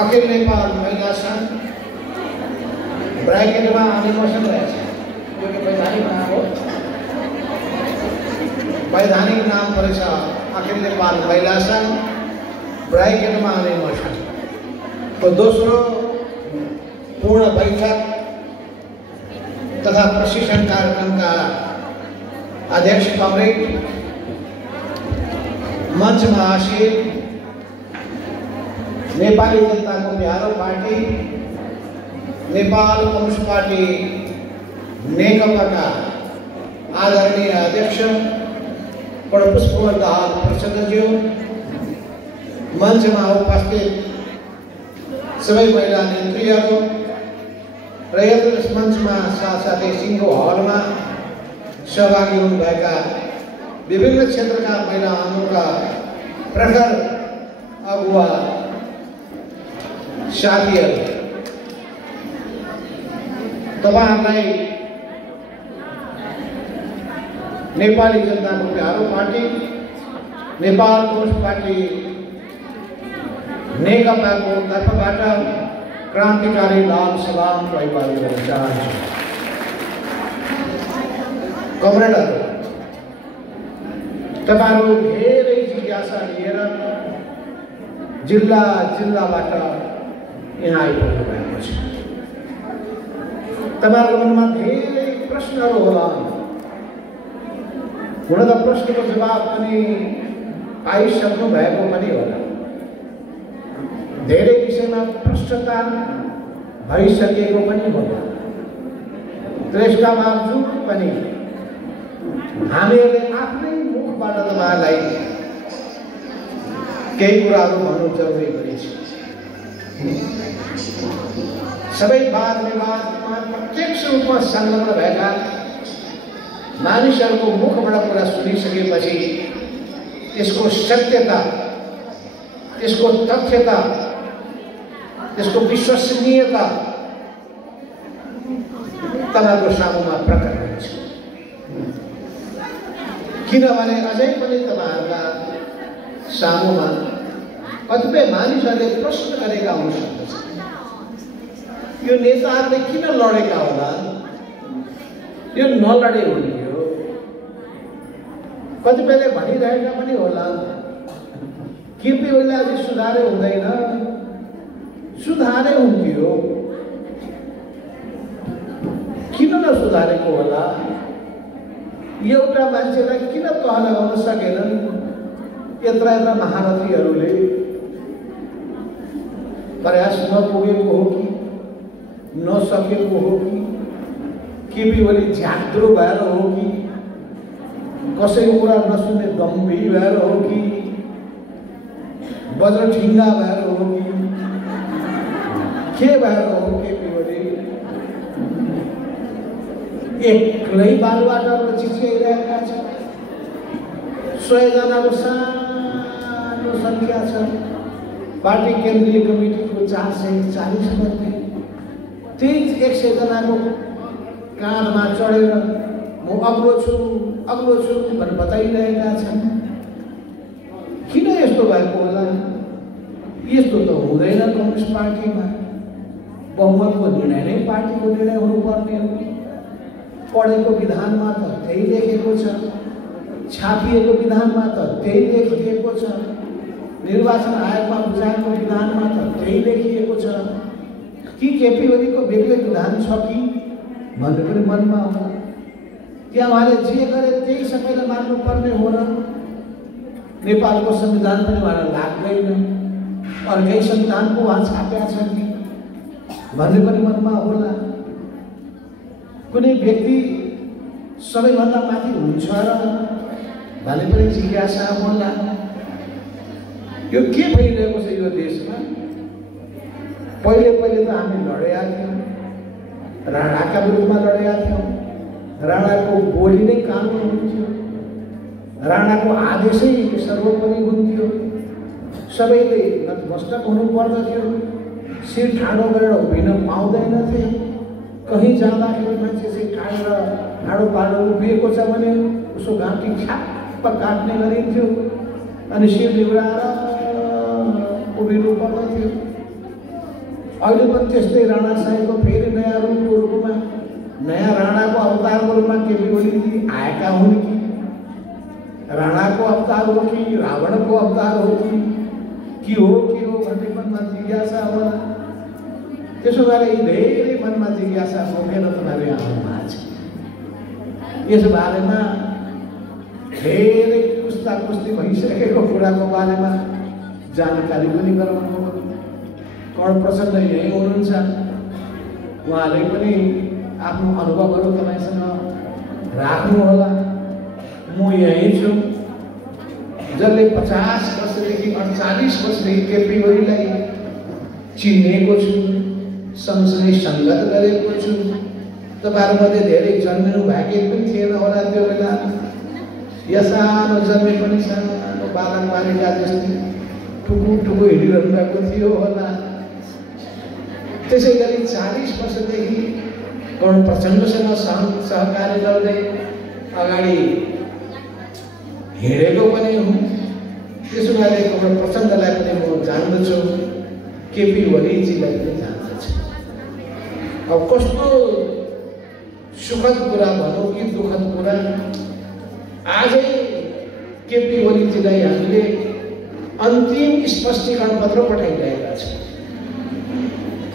अखिल नेपाल महिला संघ ब्राकेटमा अधिवेशन रहेछ। यो के वैधानिक नाम हो, वैधानिक नाम परेछ अखिल नेपाल महिला संघ ब्राकेटमा अधिवेशन को दोस्रो पूर्ण बैठक तथा प्रशिक्षण कार्यक्रमका अध्यक्ष कमरेड मञ्चमा आसीन नेपाली जनताको प्यारो पार्टी नेपाल कम्युनिस्ट पार्टी नेकपाका आदरणीय अध्यक्ष पुष्पकमल दाहाल प्रचण्डज्यू, मञ्चमा उपस्थित सबै महिला नेत्रीहरू र यस मञ्चमा साथसाथै सिङ्गो हलमा सहभागी हुनुभएका विभिन्न क्षेत्रका महिलाहरूका प्रखर अगुवा साथीहरू, तपाईहरुलाई नेपाली जनताको प्यारो पार्टी नेपाल कम्युनिस्ट पार्टी नेकपाको तर्फबाट क्रान्तिकारी लाल सलाम प्रयोग गर्न चाहन्छु। कमरेडहरू, तपाईहरु धेरै जिज्ञासा लिएर जिल्लाबाट यहाँ आइपुग्नु भएको छ। तपाईहरुको मनमा धेरै प्रश्नहरू होला। हुन त प्रश्नको जवाब पनि पाइसक्नु भएको पनि होला। धेरै विषयमा प्रश्नता भइसकेको पनि होला। त्यसका बावजुद पनि हामीहरूले आफ्नै मुखबाट तपाईहरुलाई केही कुराहरू भन्नु जरुरी पनि छ। सबै वाद विवादमा प्रत्यक्ष रूपमा संलग्न भएका मानिसहरूको मुखबाट कुरा सुनिसकेपछि त्यसको सत्यता, त्यसको तथ्यता, त्यसको विश्वसनीयता तपाईहरुको सामुमा प्रकट हुन्छ। किनभने अझै पनि तपाईहरुका सामुमा कतिपय मानिसहरूले प्रश्न गरेका हुन सक्दछ, यो नेताहरूले किन लडेका होला, यो नलडे हुन्थ्यो। कतिपयले भनिरहेका पनि होला केपी ओलीले सुधारे हुँदैन, सुधारे हुन्थ्यो, किन नसुधारेको होला, एउटा मान्छेलाई किन तह लगाउन सकेनन् यत्रा महारथीहरूले। प्रयास नपुगेको हो कि नसकेको हो कि केपी ओली झ्यात्रो भएर हो कि कसैको कुरा नसुन्ने दम्भी भएर हो कि बज्रठिङ्गा भएर हो कि के भएर हो केपी ओली एक्लै बालुवाट चिच्याइरहेका छन्। 100 जनाको सानो संख्या छ। पार्टी केन्द्रीय कमिटीको 440 मध्ये त्यही 100 जनाको काँधमा चढेर म अग्लो छु भनेर बताइरहेका छन्। किन यस्तो भएको होला? यस्तो त हुँदैन। कम्युनिस्ट पार्टीमा बहुमतको निर्णय नै पार्टीको निर्णय हुनुपर्ने हो। पढेको विधानमा त त्यही लेखेको छ, छापिएको विधानमा त त्यही लेखिएको छ, निर्वाचन आयोगमा बुझाएको विधानमा त त्यही लेखिएको छ। कि केपी ओलीको बेग्लै विधान छ कि भन्ने पनि मनमा हो। त्यहाँ उहाँले जे गरे त्यही सबैलाई मान्नुपर्ने हो र? नेपालको संविधान पनि उहाँलाई लाग्दैन, अर्कै संविधानको उहाँ छापेका छन् कि भन्ने पनि मनमा होला। कुनै व्यक्ति सबैभन्दा माथि हुन्छ र भन्ने पनि जिज्ञासा होला। यो के भइरहेको छ यो देशमा? पहिले त हामी लडेका थियौँ, राणाका विरुद्धमा लडेका थियौँ। राणाको बोली नै कानुन हुन्थ्यो, राणाको आदेशै सर्वोपरि हुन्थ्यो। सबैले नतमस्तक हुनु पर्दथ्यो, शिर ठाडो गरेर उभिन पाउँदैनथे। कहीँ जाँदाखेरि मान्छे चाहिँ ठाडेर ठाडो पाडो उभिएको छ भने उसको घाँटी छ्याप्प काट्ने गरिन्थ्यो अनि शिर निहुराएर उभिनु पर्दथ्यो। अहिले पनि त्यस्तै राणा साहेबको फेरि नयाँ रूपमा नयाँ राणाको अवतारको रूपमा केपी ओली आएका हुन् कि राणाको अवतार हो कि रावणको अवतार हो कि हो भन्ने मनमा जिज्ञासा होला। त्यसो गरे धेरै मनमा जिज्ञासा बोकेर तपाईहरु यहाँ आउनुभएको छ। यस बारेमा धेरै पुस्ती भइसकेको कुराको बारेमा जानकारी पनि गराउनु। कर्ण प्रचण्ड यही हुनुहुन्छ, उहाँले पनि आफ्नो अनुभवहरू तपाईसँग राख्नु होला। म यही छु, जसले 50 वर्षदेखि 48 वर्षदेखि केपी ओलीलाई चिनेको छु, सँगसँगै सङ्गत गरेको छु। तपाईहरुमध्ये धेरै जन्मिनु भाग्य पनि थिएन होला त्यो बेला, या सानो जन्मे पनि सानो बालक बालिका जस्तै टुकु हिँडिरहनु भएको थियो होला। त्यसै गरी 40 वर्षदेखि कर्ण प्रचण्डसँग सहकार्य गर्दै अगाडि हिँडेको पनि हुँ। त्यसो गरी कर्ण प्रचण्डलाई पनि म जान्दछु, केपी ओलीजीलाई पनि जान्दछु। अब कस्तो सुखद कुरा भनौँ कि दुःखद कुरा, आजै केपी ओलीजीलाई हामीले अन्तिम स्पष्टीकरण पत्र पठाइरहेका छौँ।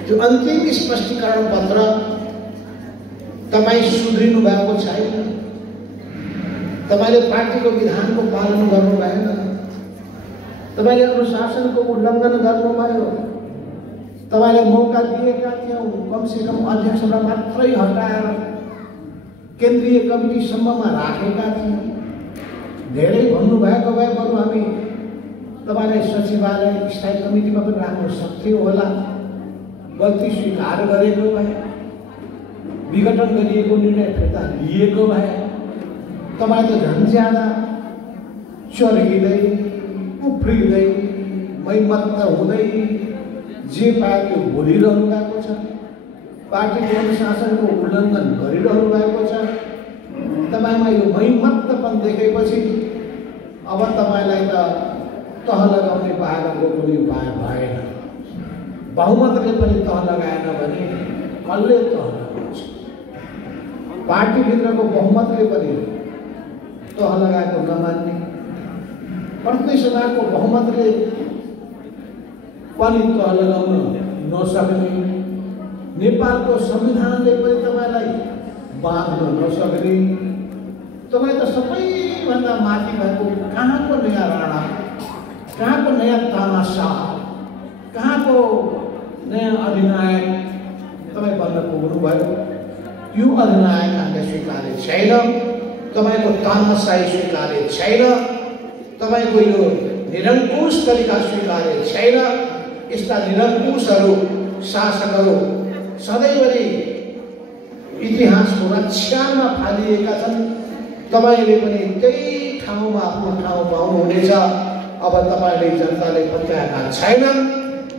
त्यो अन्तिम स्पष्टीकरण पत्र तपाईँ सुध्रिनु भएको छैन, तपाईले पार्टीको विधानको पालन गर्नु भएन, तपाईले अनुशासनको उल्लङ्घन गर्नुभयो। तपाईले मौका दिएका थियौँ, कमसेकम अध्यक्षलाई मात्रै हटाएर केन्द्रीय कमिटीसम्ममा राखेका थियौँ। धेरै भन्नुभएको भए बरु हामी तपाईलाई सचिवालय स्थायी कमिटीमा पनि राख्न सक्थ्यौँ होला। गल्ती स्वीकार गरेको भए, विघटन गरिएको निर्णय फिर्ता लिएको भए तपाईँ त झन् ज्यादा चर्किँदै उफ्रिँदै मैमत्त हुँदै जे पाए त्यो बोलिरहनु भएको छ, पार्टीको अनुशासनको उल्लङ्घन गरिरहनु भएको छ। तपाईँमा यो मैमत्तपन देखेपछि अब तपाईँलाई त तह लगाउने बाहेकको कुनै उपाय भएन। बहुमतले पनि तह लगाएन भने कसले तह लगाउँछ? पार्टीभित्रको बहुमतले पनि तह लगाएको नमान्ने, प्रत्येक सभाको बहुमतले पनि तह लगाउन नसक्ने, नेपालको संविधानले पनि तपाईँलाई बाँध्न नसक्ने, तपाईँ त सबैभन्दा माथि भएको कहाँको नयाँ राणा, कहाँको नयाँ तानाशाह, कहाँको नयाँ अधिनायक तपाईँ बन्न पुग्नुभयो। यो अधिनायक हामीले स्वीकार्य छैन, तपाईको तानाशाही स्वीकार्य छैन, तपाईको यो निरङ्कुश तरिका स्वीकार्य छैन। यस्ता निरङ्कुशहरू शासकहरू सधैँभरि इतिहासको रक्षामा फालिएका छन्। तपाईले पनि त्यही ठाउँमा आफ्नो ठाउँ पाउनुहुनेछ। अब तपाईले जनताले पत्याएका छैनन्,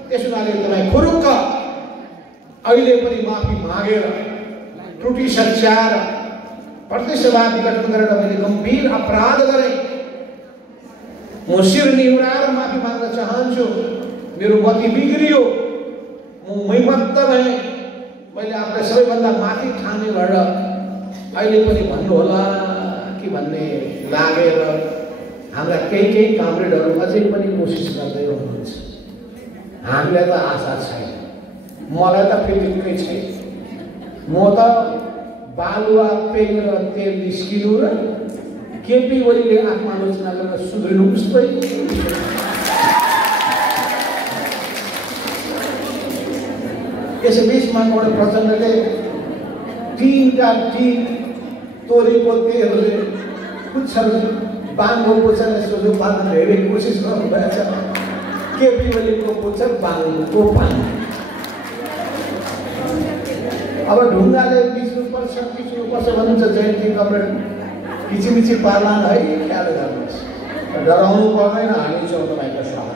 त्यसैले तपाईँ खुरुक्क अहिले पनि माफी मागेर त्रुटि सच्याएर प्रदेश सभा विघटन गरेर मैले गम्भीर अपराध गरेँ, म शिर निहुराएर माफी माग्न चाहन्छु। मेरो मति बिग्रियो, म मैमत्त भएँ, मैले आफूलाई सबैभन्दा माथि ठाने भएर अहिले पनि भन्नुहोला कि भन्ने लागेर हाम्रा केही कामरेडहरू अझै पनि कोसिस गर्दै हुनुहुन्छ। हामीलाई त आशा छैन, मलाई त फिर्तिकै छैन। म त बालुवा पेलेर तेल निस्किनु र केपी ओलीले आत्मालोचना गरेर सुध्रिनु उस्तै। यसबीचमा कर्ण प्रचण्डले तीनका तीन तोरीको तेलले पुच्छर बाङ्गो पुच्छरलाई सोझो पार्न धेरै कोसिस गर्नुभएछ। केपी ओलीको पुच्छर बाङ्गोको पानी। अब ढुङ्गाले बिच्नुपर्छ भन्नुहुन्छ जयन्ती कमरेड, किचिमिची पार्ला है, ख्याल गर्नुहोस्। डराउनु पर्दैन, हामी छौँ तपाईँको साथ।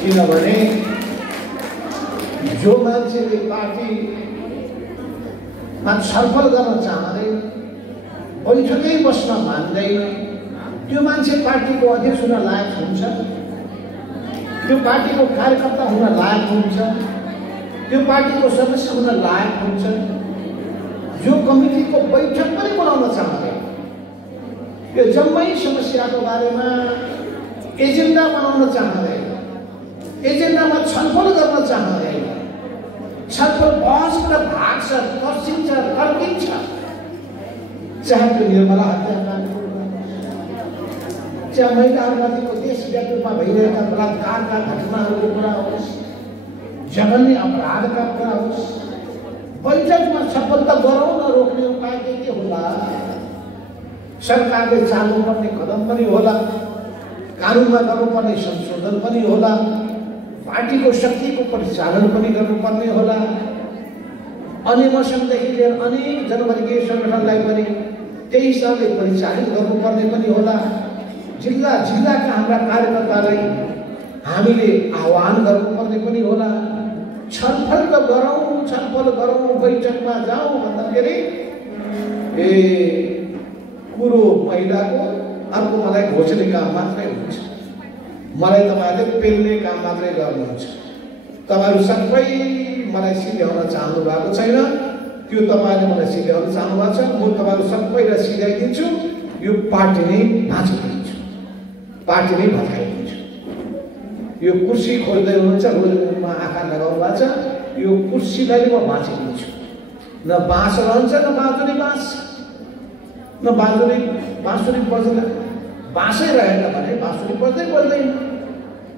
किनभने जो मान्छेले पार्टीमा छलफल गर्न चाहँदैन, बैठकै बस्न मान्दैन, त्यो मान्छे पार्टीको अध्यक्ष हुन लायक हुन्छ? त्यो पार्टीको कार्यकर्ता हुन लायक हुन्छ, त्यो पार्टीको सदस्य हुन लायक हुन्छ, जो कमिटीको बैठक पनि बोलाउन चाहँदैन, यो जम्मै समस्याको बारेमा एजेन्डा बनाउन चाहँदैन, एजेन्डामा छलफल गर्न चाहँदैन, छलफल बहसबाट भाग्छ, तर्सिन्छ, तर्किन्छ। चाहे त्यो निर्मला हत्याकाण्ड, चाहे महिलाहरूमाथिको देशव्यापी रूपमा भइरहेका बलात्कारका घटनाहरूको कुरा होस्, जघन्य अपराधका कुरा होस्, बैठकमा छलफल त गरौँ न, रोक्ने उपाय के होला? सरकारले चाल्नुपर्ने कदम पनि होला, कानुनमा गर्नुपर्ने संशोधन पनि होला, पार्टीको शक्तिको परिचालन पनि गर्नुपर्ने होला, अनि मौसमदेखि लिएर अनेक जनवर्गीय सङ्गठनलाई पनि त्यही हिसाबले परिचालित गर्नुपर्ने पनि होला। जिल्ला जिल्लाका हाम्रा कार्यकर्तालाई हामीले आह्वान गर्नुपर्ने पनि होला। छलफल त गरौँ, छलफल गरौँ, बैठकमा जाउँ भन्दाखेरि कुरो महिलाको, अर्को मलाई घोषणे काम मात्रै हुन्छ, मलाई तपाईँहरूले पेल्ने काम मात्रै गर्नुहुन्छ, तपाईँहरू सबै मलाई सिध्याउन चाहनु भएको छैन, त्यो तपाईँले मलाई सिध्याउन चाहनु भएको छ, म तपाईँहरू सबैलाई सिध्याइदिन्छु, यो पार्टी नै भाँचिदिन्छु, पार्टी नै भत्काइदिन्छु। यो कुर्सी खोज्दै हुनुहुन्छ, रोजमा आँखा लगाउनु भएको छ, यो कुर्सीलाई म भाँचिदिन्छु। न बाँस रहन्छ, न बाँसुरी बाँस, न बाँसुरी बज्ला, बाँसै रहेन भने बाँसुरी बज्दैन,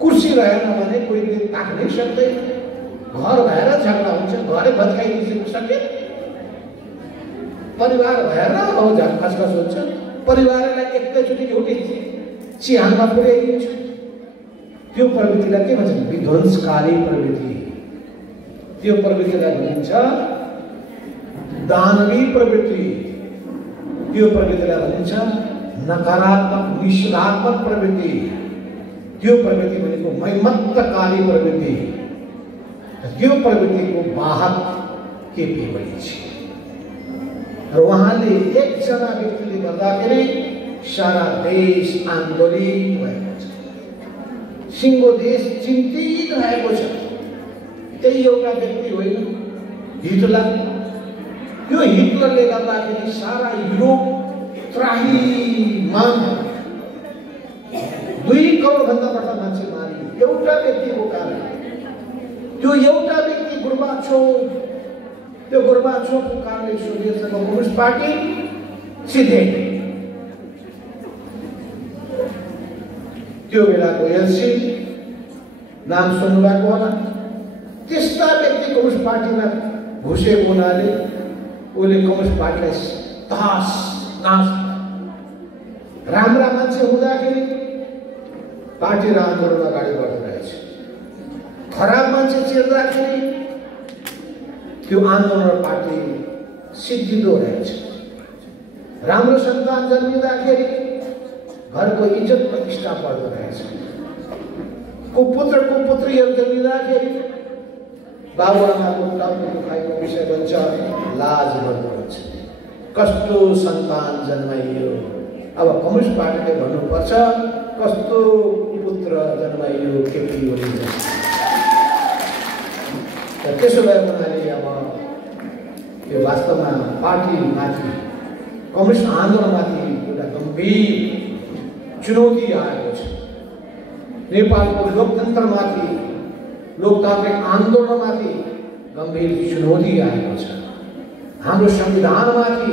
कुर्सी रहेन भने कोही ताक्नै सक्दैन, घर भएर झगडा हुन्छ, घरै भत्काइदिनु सके, परिवार भएर हो खसखस हुन्छ, परिवारलाई एकैचोटि एउटै चिहानमा पुर्याइदिन्छ। त्यो प्रवृत्तिलाई के भन्छ? विध्वंसकारी प्रवृत्ति। त्यो प्रवृत्तिलाई भनिन्छ दानवी प्रवृत्ति, त्यो प्रवृत्तिलाई भनिन्छ नकारात्मक निषेधात्मक प्रवृत्ति, त्यो प्रवृत्ति भनेको मैमत्तकारी प्रवृत्ति। त्यो प्रवृत्तिको वाहक केपी ओली छ र उहाँले एकजना व्यक्तिले गर्दाखेरि सारा देश आन्दोलित भएको छ, सिङ्गो देश चिन्तित भएको छ। त्यही एउटा व्यक्ति होइन, हिटलर। यो हिटलरले गर्दाखेरि सारा युरोप त्राहीमाम 2 करोडभन्दा बढ्ता मान्छे मारियो एउटा व्यक्तिको कारण। त्यो एउटा व्यक्ति गोर्बाचोभ, त्यो गोर्बाचोभको कारणले सोभियत संघ कम्युनिस्ट पार्टी सिद्धे। त्यो बेलाको एलसिन नाम सुन्नुभएको होला, त्यस्ता व्यक्ति कम्युनिस्ट पार्टीमा घुसेको हुनाले उसले कम्युनिस्ट पार्टीलाई तहस नास। राम्रा मान्छे हुँदाखेरि पार्टी र आन्दोलन अगाडि बढिरहेछ, खराब मान्छे चिर्दाखेरि त्यो आन्दोलन र पार्टी सिद्धिँदो रहेछ। राम्रो सन्तान जन्मिँदाखेरि घरको इज्जत प्रतिष्ठा बढ्दो रहेछ, कुपुत्र कुपुत्रीहरू जन्मिँदाखेरि बाबुआमाको टाउको खाएको विषय बन्छ, लाज बढ्दो रहेछ। कस्तो सन्तान जन्माइयो, अब कम्युनिस्ट पार्टीले भन्नुपर्छ कस्तो पुत्र जन्माइयो केपी ओली। त्यसो भए हुनाले अब यो वास्तवमा पार्टीमाथि, कम्युनिस्ट आन्दोलनमाथि एउटा गम्भीर चुनौती आएको छ। नेपालको लोकतन्त्रमाथि, लोकतान्त्रिक आन्दोलनमाथि गम्भीर चुनौती आएको छ। हाम्रो संविधानमाथि,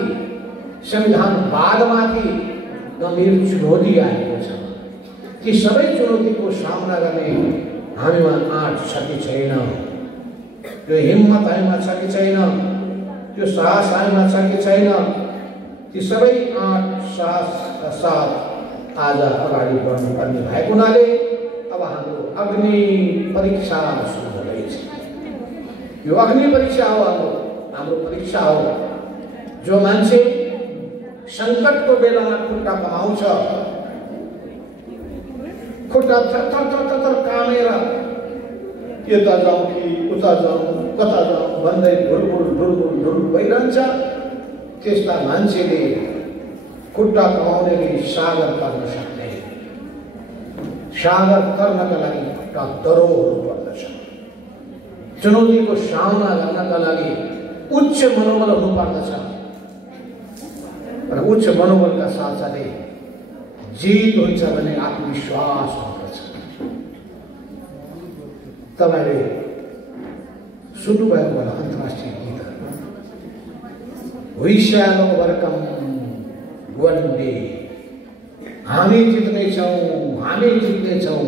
संविधानवादमाथि गम्भीर चुनौती आएको छ। ती सबै चुनौतीको सामना गर्ने हामीमा आँट छ कि छैन, त्यो हिम्मत हामीमा छ कि छैन, त्यो साहस हामीमा छ कि छैन, ती सबै आँट साहसका साथ आज अगाडि बढ्नुपर्ने भएको हुनाले अब हाम्रो अग्नि परीक्षा सुरु हुँदैछ। यो अग्नि परीक्षा हो, हाम्रो परीक्षा हो। जो मान्छे सङ्कटको बेलामा खुट्टा कमाउँछ, खुट्टा थर कामेर यता जाउँ कि उता जाउँ, कता जाउँ भन्दै ढुलढुल भइरहन्छ, त्यस्ता मान्छेले खुट्टा कमाउनेले सागर पार्न सक्दैन। सागर तर्नका लागि एउटा दरो हुनुपर्दछ। चुनौतीको सामना गर्नका लागि उच्च मनोबल हुनुपर्दछ र उच्च मनोबलका साथसाथै जित हुन्छ भने आत्मविश्वास हुनुपर्छ। तपाईले सुन्नुभएको होला अन्तर्राष्ट्रिय गीतहरू, we shall overcome one day, हामी जित्नेछौँ, हामी जित्नेछौँ,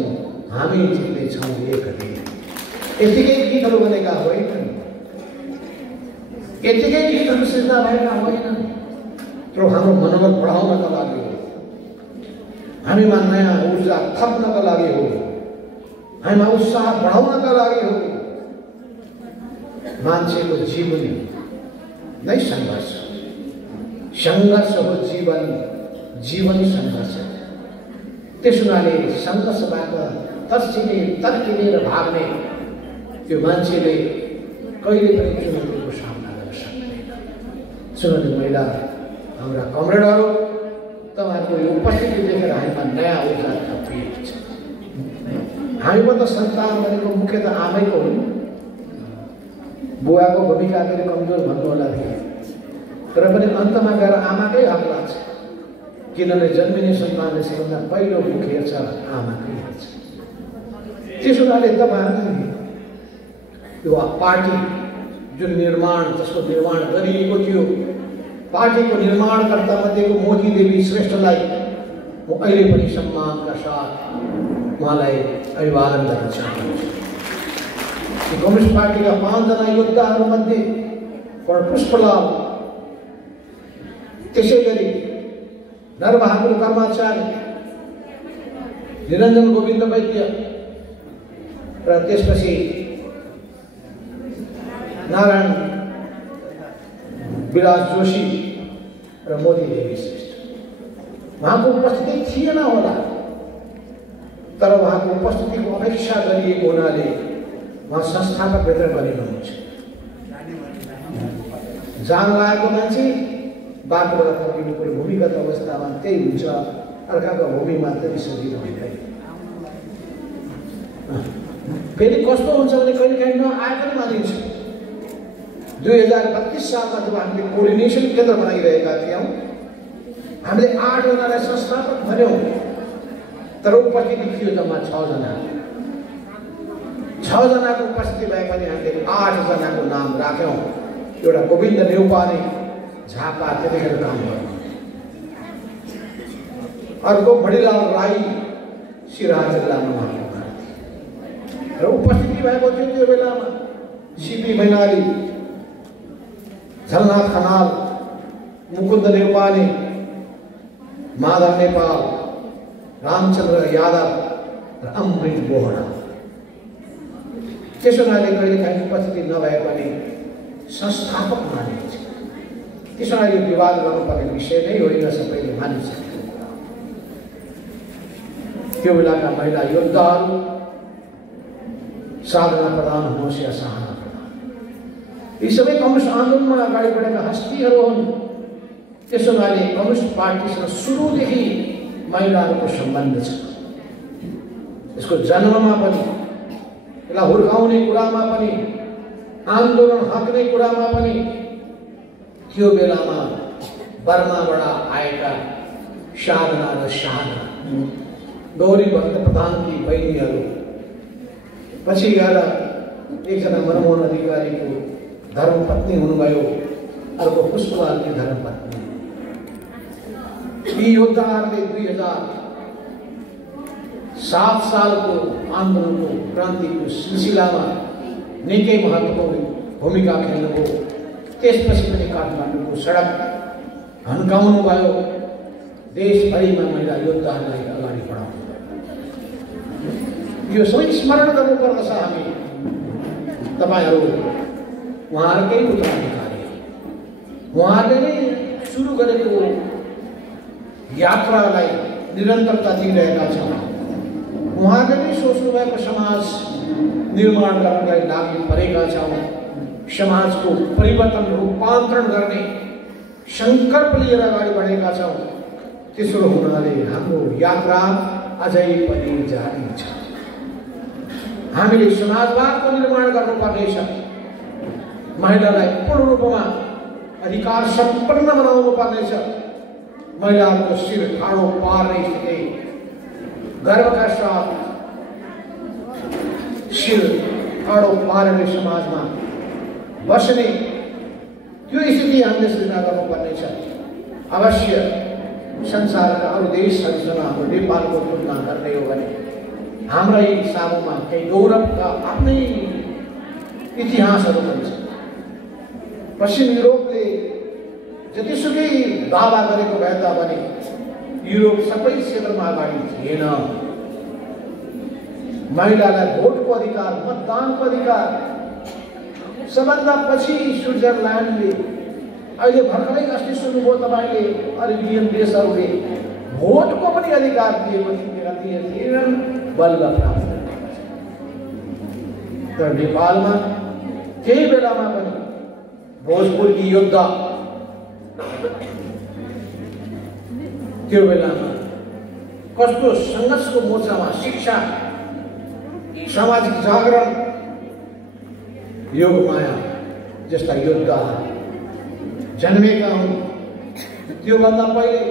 हामी जित्नेछौँ एक दिन। यतिकै गीतहरू बनेका होइनन्, यतिकै गीतहरू सिर्जना भएका होइनन्, तर हाम्रो मनोबल बढाउनका लागि हो, हामीमा नयाँ ऊर्जा थप्नका लागि हो, हामीमा उत्साह बढाउनका लागि हो। मान्छेको जीवन नै सङ्घर्ष, सङ्घर्ष हो जीवन, जीवन सङ्घर्ष। त्यसो हुनाले सङ्घर्षबाट तर्किने र भाग्ने त्यो मान्छेले कहिले पनि चुनौतीको सामना गर्न सक्दैन। सुनौती महिला हाम्रा कमरेडहरू, तपाईँहरूको यो उपस्थिति देखेर हामीमा नयाँ ऊर्जा थपिएको छ। हामीमा त सन्तान भनेको मुख्यतः आमैको हो, बुवाको भूमिका फेरि कमजोर भन्नु होला थियो, तर पनि अन्तमा गएर आमाकै हक लाग्छ, किनभने जन्मिने सन्तानले सबभन्दा पहिलो मुख हेर्छ, आमाकै हेर्छ। त्यसो हुनाले तपाईँहरूले यो पार्टी जुन निर्माण, जसको निर्माण गरिएको थियो, पार्टीको निर्माणकर्ता मध्येको मोदी देवी श्रेष्ठलाई म अहिले पनि सम्मानका साथ उहाँलाई अभिवादन गर्न चाहन्छु। कम्युनिस्ट पार्टीका 5 जना योद्धाहरूमध्ये पुष्पलाल, त्यसै गरी नरबहादुर कर्माचार्य, निरञ्जन गोविन्द वैद्य र त्यसपछि नारायण विलास जोशी र मोदी देवी श्रेष्ठ। उहाँको उपस्थिति थिएन होला, तर उहाँको उपस्थितिको अपेक्षा गरिएको हुनाले उहाँ संस्थापकभित्र बनिनुहुन्छ। जान लागेको मान्छे बाटोबाट फर्किनु पर्यो, भूमिगत अवस्थामा त्यही हुन्छ, अर्काको भूमिमा त्यति सजिलो हुँदैन। फेरि कस्तो हुन्छ भने कहिलेकाहीँ नआए पनि मानिन्छ। 2032 सालमा जब हामीले कोअर्डिनेसन केन्द्र बनाइरहेका थियौँ, हामीले 8 जनालाई संस्थापक भन्यौँ, तर उपस्थिति थियो जम्मा 6 जना। 6 जनाको उपस्थिति भए पनि हामीले 8 जनाको नाम राख्यौँ। एउटा गोविन्द नेउपाने झापा त्यतिखेर काम गर्नु, अर्को मणिलाल राई सिराहा जिल्लामा उहाँको घर थियो र उपस्थिति भएको थियो त्यो बेलामा सिपी मैनाली, झलनाथ खनाल, मुकुन्द नेउपाने, माधव नेपाल, रामचन्द्र यादव र अमृत बोहरा। त्यसो हुनाले कहिलेकाहीँ उपस्थिति नभए पनि संस्थापक मानिन्छ। त्यसो हुनाले यो विवाद गर्नुपर्ने विषय नै होइन, सबैले मानिसकेको कुरा। त्यो बेलाका महिला योद्धाहरू, साधना प्रधान होस् या सहाना प्रधान, यी सबै कम्युनिस्ट आन्दोलनमा अगाडि बढेका हस्तीहरू हुन्। त्यसो हुनाले कम्युनिस्ट पार्टीसँग सुरुदेखि महिलाहरूको सम्बन्ध छ। यसको जन्ममा पनि, यसलाई हुर्काउने कुरामा पनि, आन्दोलन हक्ने कुरामा पनि त्यो बेलामा बर्माबाट आएका साधना र शाहना, गौरी भक्त प्रधानकी बहिनीहरू, पछि गएर एकजना मनमोहन अधिकारीको धर्मपत्नी हुनुभयो, अर्को पुष्पलालकी धर्मपत्नी। यी योद्धाहरूले 2007 सालको आन्दोलनको क्रान्तिको सिलसिलामा निकै महत्त्वपूर्ण भूमिका खेल्नुभयो। त्यसपछि पनि काठमाडौँको सडक हन्काउनु भयो, देशभरिमा महिला योद्धाहरूलाई अगाडि बढाउनु भयो। यो सबै स्मरण गर्नुपर्दछ हामी। तपाईँहरू उहाँहरूकै उत्तराधिकारी, उहाँहरूले नै सुरु गरेको यात्रालाई निरन्तरता दिइरहेका छौँ। उहाँले नै सोच्नु भएको समाज निर्माण गर्नलाई लागि परेका छौँ। समाजको परिवर्तन, रूपान्तरण गर्ने सङ्कल्प लिएर अगाडि बढेका छौँ। त्यसो हुनाले हाम्रो यात्रा अझै पनि जारी छ। हामीले समाजवादको निर्माण गर्नुपर्नेछ। महिलालाई पूर्ण रूपमा अधिकार सम्पन्न बनाउनु पर्नेछ। महिलाहरूको शिर ठाडो पार्ने स्थिति, गर्वका साथ शिर ठाडो पारेर समाजमा बस्ने त्यो स्थिति हामीले सृजना गर्नुपर्नेछ। अवश्य संसारका अरू देशहरूसँग हाम्रो नेपालको तुलना गर्ने हो भने हाम्रै सामुमा केही गौरवका आफ्नै इतिहासहरू पनि छन्। पश्चिम युरोपले जतिसुकै दावा गरेको भए तापनि युरोप सबै क्षेत्रमा अगाडि थिएन। महिलालाई भोटको अधिकार, मतदानको अधिकार सबभन्दा पछि स्विट्जरल्यान्डले, अहिले भर्खरै अस्ति सुन्नुभयो तपाईँले, अरेबियन देशहरूले भोटको पनि अधिकार दिएपछि थिएनन्, बल्ल प्राप्त गरेका छन्। तर नेपालमा केही बेलामा पनि भोजपुरकी योद्धा त्यो बेलामा कस्तो सङ्घर्षको मोर्चामा शिक्षा, सामाजिक जागरण, योगमाया जस्ता योद्धा जन्मेका हुन्। त्योभन्दा पहिले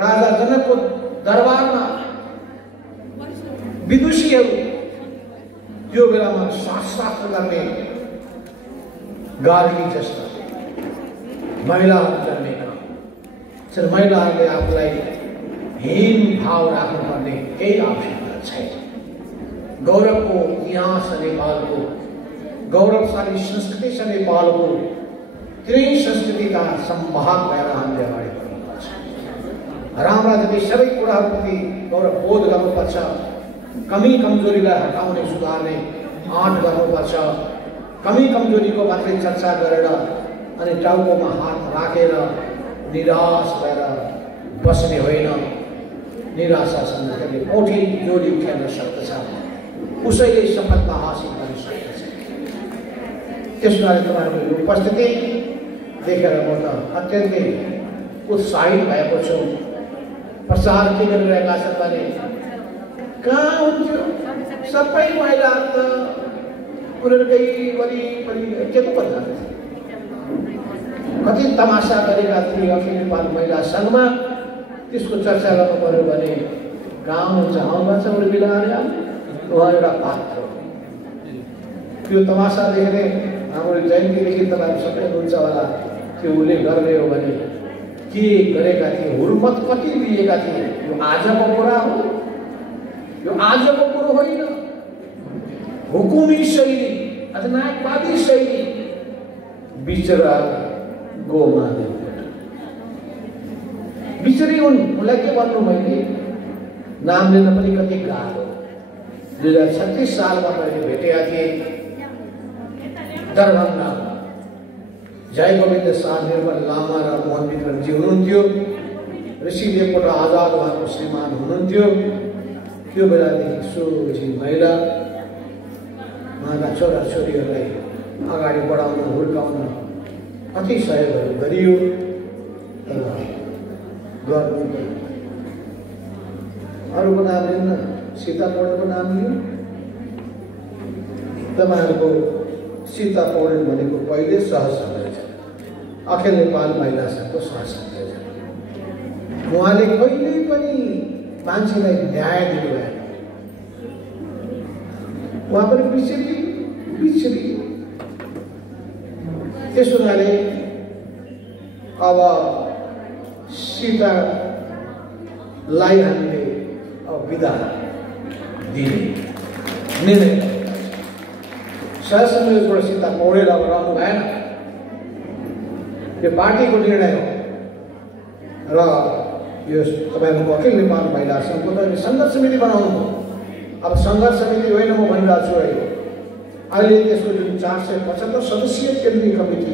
राजा जनकको दरबारमा विदुषीहरू त्यो बेलामा शास्त्र गर्ने गार्गी जस्ता महिलाहरू जन्मेका छन्। महिलाहरूले आफूलाई हीन भाव राख्नुपर्ने केही आवश्यकता छैन। गौरवको इतिहास छ नेपालको, गौरवशाली संस्कृति छ नेपालको। तिनै संस्कृतिका सम्भाग भएर हामीले अगाडि बढ्नुपर्छ। राम्रा जति सबै कुराहरूप्रति गौरवबोध गर्नुपर्छ। कमी कमजोरीलाई हटाउने, सुधार्ने आँट गर्नुपर्छ। कमी कमजोरीको मात्रै चर्चा गरेर अनि टाउकोमा हात राखेर निराश भएर बस्ने होइन। निराशासँग त्यसले औँठी जोडी खेल्न सक्दछ, उसैले सफलता हासिल गर्न सक्दछ। त्यसबारे तपाईँहरूको उपस्थिति देखेर म त अत्यन्तै उत्साहित भएको छु। प्रचार के गरिरहेका छन् भने कहाँ हुन्थ्यो सबै महिलाहरू त उनीहरूकै वरिपरि के पो भन्दा कति तमासा गरेका थिए अखिल नेपाल महिला सङ्घमा। त्यसको चर्चा गर्नु पर्यो भने गाउँ हुन्छ, आउँछ उर्मिला अरे उहाँ एउटा पात्र हो। त्यो तमासा देख्ने हाम्रो जयन्तीदेखि तपाईँहरू सबै हुन्छ होला। त्यो उसले गर्ने हो भने के गरेका थिए, हुर्मत कति लिएका थिए। यो आजको कुरा हो, यो आजको कुरो होइन। हुकुमी शैली, अधिनायकवादी शैली बिचरा गोमाले बिचरी हुन्। उसलाई के भन्नु, मैले नाम लिन पनि कति गाह्रो। 2036 सालमा मैले भेटेका थिएँ दरभङ्गा। जय गोविन्द शाह, निर्मल लामा र मोहन विक्रमजी हुनुहुन्थ्यो। ऋषि देवकोटा आजाद उहाँको श्रीमान हुनुहुन्थ्यो। त्यो बेलादेखि सोझी महिला उहाँका छोराछोरीहरूलाई अगाडि बढाउन, हुर्काउन कति सहयोगहरू गरियो। तर गर्नु अरूको नाम लिन्न, सीता पौडेलको नाम लियो। तपाईँहरूको सीता पौडेल भनेको पहिले सहसंयोजक, अखिल नेपाल महिला सङ्घको सहसंयोजक। उहाँले कहिले पनि मान्छेलाई न्याय दिनुभएन। उहाँ पनि बिछरी। त्यसो हुनाले अब सीतालाई हामीले अब बिदा दिने निर्णय सहसंयोजकबाट सीता पौडेल अब रहनु भएन। यो पार्टीको निर्णय हो र यो तपाईँहरूको अखिल नेपाल महिला सङ्घको त सङ्घर्ष समिति बनाउनु हो। अब सङ्घर्ष समिति होइन म भनिरहेको छु अहिले। अहिले त्यसको जुन 475 सदस्यीय केन्द्रीय कमिटी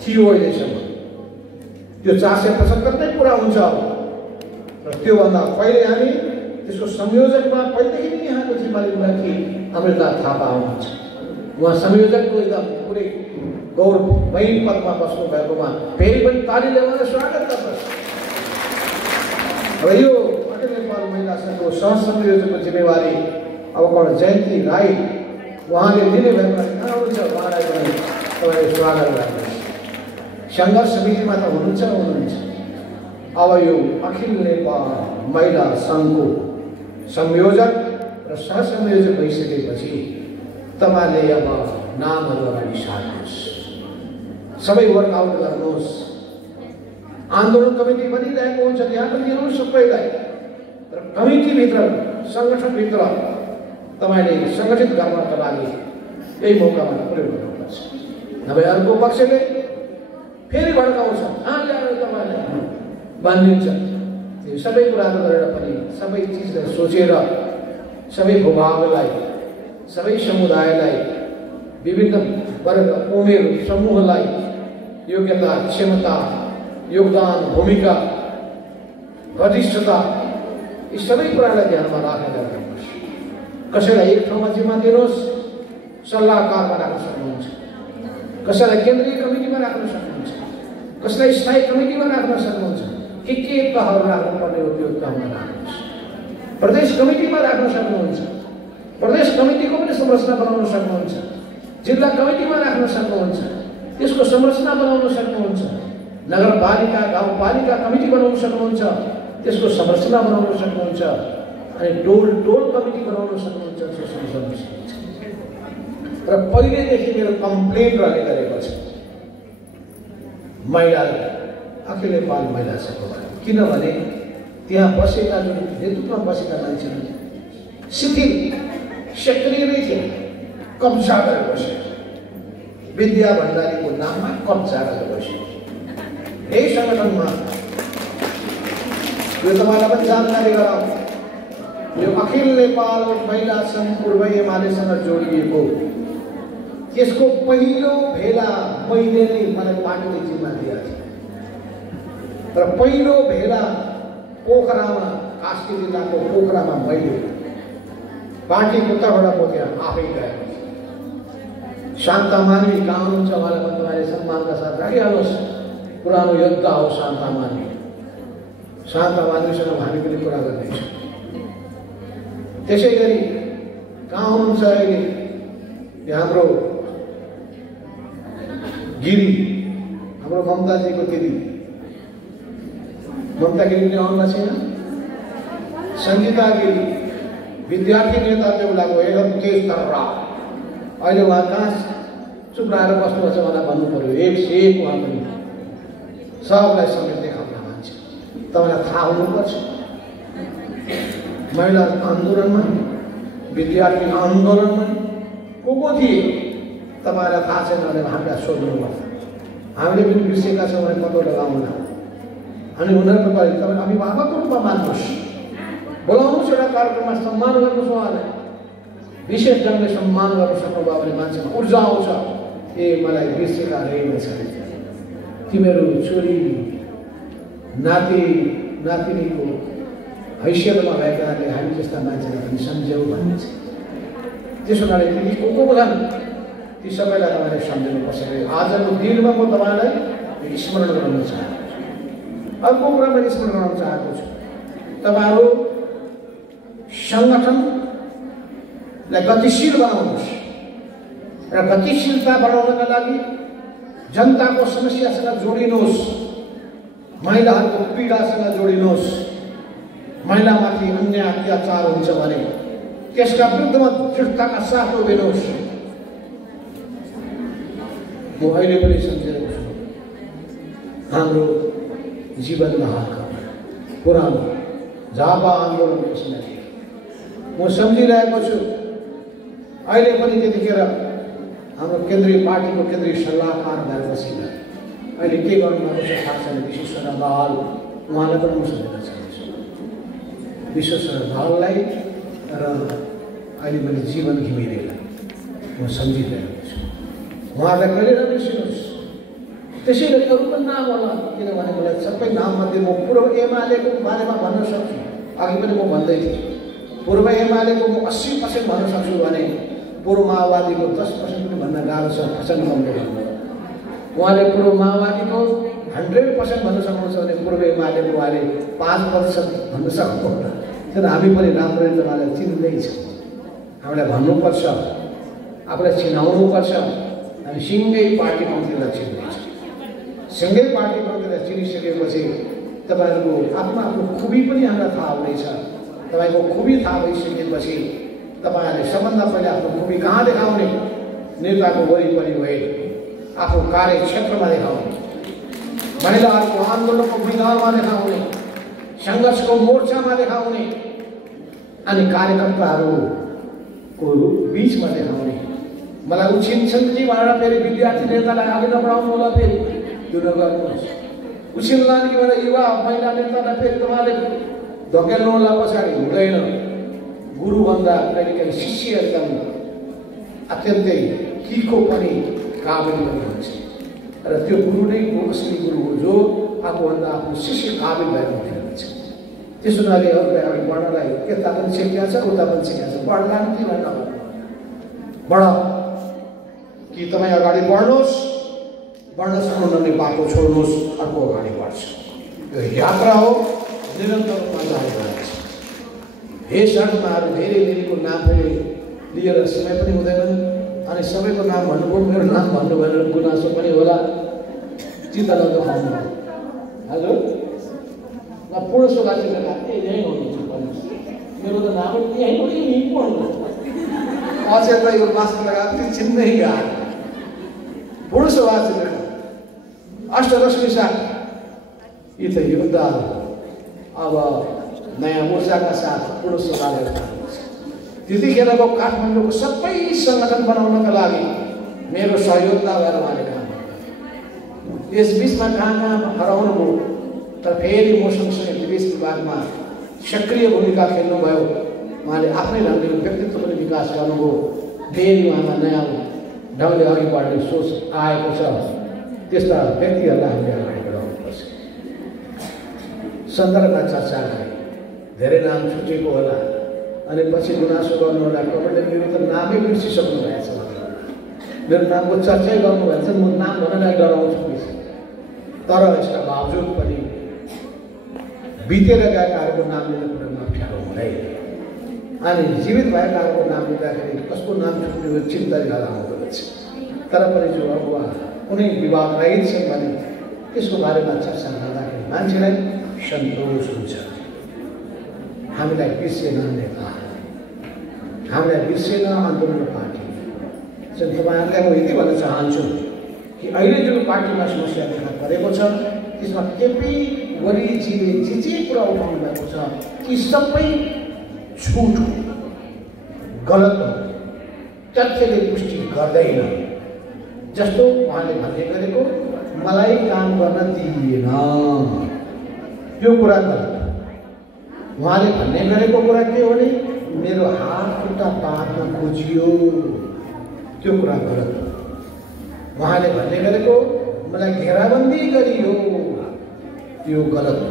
थियो अहिलेसम्म, त्यो 475 नै पुरा हुन्छ। र त्योभन्दा पहिले हामी त्यसको संयोजकमा पहिलेदेखि नै यहाँको जिम्मा लिनुभएकी अमृता थापा हुनुहुन्छ। उहाँ संयोजकको एकदम पुरै गौरवमयी पदमा बस्नु भएकोमा फेरि पनि तालीले उहाँलाई स्वागत गर्दछ। र यो अखिल नेपाल महिला सहसंयोजकको जिम्मेवारी अब जयन्ती राई उहाँले लिने भएमा कहाँ हुन्छ, उहाँलाई पनि तपाईँले स्वागत गर्नुहोस्। सङ्घर्ष समितिमा त हुनुहुन्छ। अब यो अखिल नेपाल महिला सङ्घको संयोजक र सहसंयोजक भइसकेपछि तपाईँले अब नामहरू अगाडि सार्नुहोस्, सबै वर्कआउट गर्नुहोस्। आन्दोलन कमिटी बनिरहेको हुन्छ, त्यहाँ पनि दिनुहोस् सबैलाई। तर कमिटीभित्र सङ्गठनभित्र तपाईँले सङ्गठित गर्नका लागि यही मौकामा प्रयोग गर्नुपर्छ। नभए अर्को पक्षले फेरि भड्काउँछ, कहाँ ल्याएर तपाईँले भनिदिन्छ। त्यो सबै कुराहरू गरेर पनि सबै चिजलाई सोचेर सबै भूभागलाई, सबै समुदायलाई, विभिन्न वर्ग उमेर समूहलाई योग्यता, क्षमता, योगदान, भूमिका, घनिष्ठता यी सबै कुरालाई ध्यानमा राखेर गर्नुहोस्। कसैलाई एक ठाउँमा जिम्मा दिनुहोस्, सल्लाहकारमा राख्न सक्नुहुन्छ। कसैलाई केन्द्रीय कमिटीमा राख्न सक्नुहुन्छ, कसैलाई स्थायी कमिटीमा राख्न सक्नुहुन्छ। के तहहरू राख्नुपर्ने हो त्यो तहमा राख्नुहोस्। प्रदेश कमिटीमा राख्न सक्नुहुन्छ, प्रदेश कमिटीको पनि संरचना बनाउन सक्नुहुन्छ। जिल्ला कमिटीमा राख्न सक्नुहुन्छ, त्यसको संरचना बनाउन सक्नुहुन्छ। नगरपालिका, गाउँपालिका कमिटी बनाउन सक्नुहुन्छ, त्यसको संरचना बनाउन सक्नुहुन्छ। अनि टोल कमिटी बनाउन सक्नुहुन्छ, त्यसको सक्नुहुन्छ। र पहिलेदेखि मेरो कम्प्लेन रहने गरेको छ महिला अखिल नेपाल महिला सङ्घमा, किनभने त्यहाँ बसेका जुन नेतृत्वमा बसेका मान्छेहरू शिथिल सक्रिय नै थिए, कब्जा गरेर बसे। विद्या भण्डारीको नाममा कब्जा गरेर बसे। यही सङ्गठनमा यो तपाईँलाई पनि जानकारी गराउँ, यो अखिल नेपाल महिला सङ्घ पूर्व एमालेसँग जोडिएको यसको पहिलो भेला मैले नै मलाई पार्टीले जिम्मा दिएको थियो। र पहिलो भेला पोखरामा, कास्की जिल्लाको पोखरामा मैले पार्टीको तर्फबाट म त्यहाँ आफै गएको थिएँ। शान्ता मानवी कहाँ हुनुहुन्छ, उहाँलाई पनि तपाईँले सम्मानका साथ राखिहाल्नुहोस्। पुरानो योद्धा हो शान्ता मानवी। शान्ता मानवीसँग हामी पनि कुरा गर्नेछौँ। त्यसै गरी कहाँ हुनुहुन्छ अहिले हाम्रो गिरी, हाम्रो ममताजीको दिदी ममता गिरीले आउनुभएको छैन। सङ्गीता गिरी विद्यार्थी नेता बेहुलाको एकदम तेज तर्रा, अहिले उहाँ कहाँ चुप रहेर बस्नुपर्छ मलाई भन्नु पऱ्यो। एक से एक उहाँ पनि सबलाई समेट्ने खालका मान्छे, तपाईँलाई थाहा हुनुपर्छ। महिला आन्दोलनमा, विद्यार्थी आन्दोलनमा को थिए तपाईँलाई थाहा छैन भने हामीलाई सोध्नुपर्छ। हामीले पनि बिर्सेका छौँ भने पत्तो लगाउन। अनि उनीहरूको लागि तपाईँ अभिभावकको रूपमा मान्नुहोस्, बोलाउनुहोस्, एउटा कार्यक्रममा सम्मान गर्नुहोस्। उहाँलाई विशेष ढङ्गले सम्मान गर्न सक्नुभयो भने मान्छेमा ऊर्जा आउँछ। ए मलाई बिर्सेका रहेनछ, तिमीहरू छोरी नातिनीको हैसियतमा भएकाले हामी जस्ता मान्छेलाई पनि सम्झ्यौँ भन्ने छ। त्यसो कारणले ती को छन् ती सबैलाई तपाईँले सम्झिनुपर्छ। आजको दिनमा म तपाईँलाई स्मरण गर्न चाहन्छु। अर्को कुरा मैले स्मरण गर्न चाहेको छु, तपाईँहरू सङ्गठनलाई गतिशील बनाउनुहोस् र गतिशीलता बनाउनका लागि जनताको समस्यासँग जोडिनुहोस्, महिलाहरूको पीडासँग जोडिनुहोस्। महिलामाथि अन्याय अत्याचार हुन्छ भने त्यसका विरुद्धमा दृढताका साथ उभिनुहोस्। म अहिले पनि सम्झिरहेको छु हाम्रो जीवन महाका पुरानो झापा आन्दोलनको समय म सम्झिरहेको छु। अहिले पनि त्यतिखेर हाम्रो केन्द्रीय पार्टीको केन्द्रीय सल्लाहकार भएपछि अहिले के गर्नुभएको छ थाहा छैन। विश्वेश्वर दाहाल, उहाँलाई पनि म सम्झिन चाहन्छु। विश्वेश्वर दाहाललाई र अहिले मैले जीवन घिमिरेलाई म सम्झिरहेको छु। उहाँलाई कहिले नबिर्सिनुहोस्। त्यसै गरी अरू पनि नाम होला, किनभने मलाई सबै नाममध्ये म पूर्व एमालेको बारेमा भन्न सक्छु। अघि पनि म भन्दै थिएँ, पूर्व एमालेको म 80% भन्न सक्छु भने पूर्व माओवादीको 10% पनि भन्न गाह्रो छ। प्रचण्ड कमले उहाँले पूर्व माओवादीको 100% भन्न सक्नुहुन्छ भने पूर्व एमालेको उहाँले 5% भन्न सक्नुहुन्न। तर हामी पनि राम्ररी तपाईँलाई चिन्दैछ, हामीलाई भन्नुपर्छ, आफूलाई चिनाउनुपर्छ। हामी सिङ्गै पार्टी कम्तीलाई चिन्दैछौँ। सिङ्गै पार्टी कम्तीलाई चिनिसकेपछि तपाईँहरूको आफ्नो आफ्नो खुबी पनि हामीलाई थाहा हुनेछ। तपाईँको खुबी थाहा भइसकेपछि तपाईँहरूले सबभन्दा पहिले आफ्नो खुबी कहाँ देखाउने? नेताको वरिपरि होइन, आफ्नो कार्यक्षेत्रमा देखाउने, महिलाहरूको आन्दोलनको मैदानमा देखाउने, सङ्घर्षको मोर्चामा देखाउने अनि कार्यकर्ताहरूको बिचमा देखाउने। मलाई उछिन्छन् कि भनेर फेरि विद्यार्थी नेतालाई अघि नबढाउनु होला, फेरि त्यो नगर्नुहोस्। उछिन्लान् कि भनेर युवा महिला नेतालाई फेरि तपाईँले धकेल्नु होला, पछाडि हुँदैन। गुरुभन्दा कहिलेकाहीँ शिष्य एकदम अत्यन्तै तिखो पनि काबिल पनि हुन्छ र त्यो गुरु नै असली गुरु हो जो आफूभन्दा आफ्नो शिष्य काबिल भएको हुन्छ। त्यसो हुनाले अरूलाई अगाडि बढ्नलाई यता पनि सिकेको छ, उता पनि सिकेको छ। बढ्ला कि भन्नु बढ कि तपाईँ अगाडि बढ्नुहोस्, बढ्न सक्नुहुने बाटो छोड्नुहोस्, अर्को अगाडि बढ्छ। यो यात्रा हो, निरन्तर रूपमा जारी रहन्छ। हे शरणमाहरू धेरैको नाम फेरि लिएर समय पनि हुँदैन अनि सबैको नाम भन्नुभयो, मेरो नाम भन्नु भनेर गुनासो पनि होला। चिन्ता नदुखाउनु। हजुर ल पूर्ण सुभाषी बेला यहीँ हुनुहुन्छ भन्नुहोस्, मेरो त नाम यहीँ पनि यहीँ पढ्नु अचेतलाई यो मास्क लगाएको चिन्नै गाह्रो। पूर्ण सुभाषी बेला अष्टदशमी साथ यी त योद्धाहरू अब नयाँ ऊर्जाका साथ पूर्ण सुभाले त्यतिखेरको काठमाडौँको सबै सङ्गठन बनाउनका लागि मेरो सहयोगता भएर उहाँले काम गर्नु। यस बिचमा कहाँ हराउनु भयो, तर फेरि म सँगसँगै विदेश विभागमा सक्रिय भूमिका खेल्नुभयो। उहाँले आफ्नै ढङ्गले व्यक्तित्व पनि विकास गर्नुभयो। फेरि उहाँमा नयाँ ढङ्गले अघि बढ्ने सोच आएको छ। त्यस्ता व्यक्तिहरूलाई हामीले अगाडि बढाउनुपर्छ। सन्दर्भमा चर्चा गरे, धेरै नाम छुटेको होला अनि पछि गुनासो गर्नु होला। कमलले मेरो त नामै बिर्सिसक्नु भएछ, मेरो नामको चर्चै गर्नुभएछ, म नाम भन्नलाई डराउँछु। तर यसका बावजुद पनि बितेर गएकाहरूको नाम लिने कुरामा अप्ठ्यारो हुँदैन अनि जीवित भएकाहरूको नाम लिँदाखेरि कसको नाम छुट्ने हो चिन्ता गरेर आउँदो रहेछ। तर पनि जो अगुवा कुनै विवाद रहित छन् भने त्यसको बारेमा चर्चा गर्दाखेरि मान्छेलाई सन्तोष हुन्छ। हामीलाई बिर्सेन नेता, हामीलाई बिर्सेन आन्दोलन पार्टी। तपाईँहरूलाई म यति भन्न चाहन्छु कि अहिले जुन पार्टीमा समस्या देखा परेको छ त्यसमा केपी ओलीजीले जे कुरा उठाउनु भएको छ ती सबै झुट हो, गलत हो, तथ्यले पुष्टि गर्दैन। जस्तो उहाँले भन्ने गरेको मलाई काम गर्न दिइएन, त्यो कुरा गलत। उहाँले भन्ने गरेको कुरा के हो भने मेरो हात खुट्टा बाँध्न खोजियो, त्यो कुरा गलत हो। उहाँले भन्ने गरेको मलाई घेराबन्दी गरियो, त्यो गलत हो।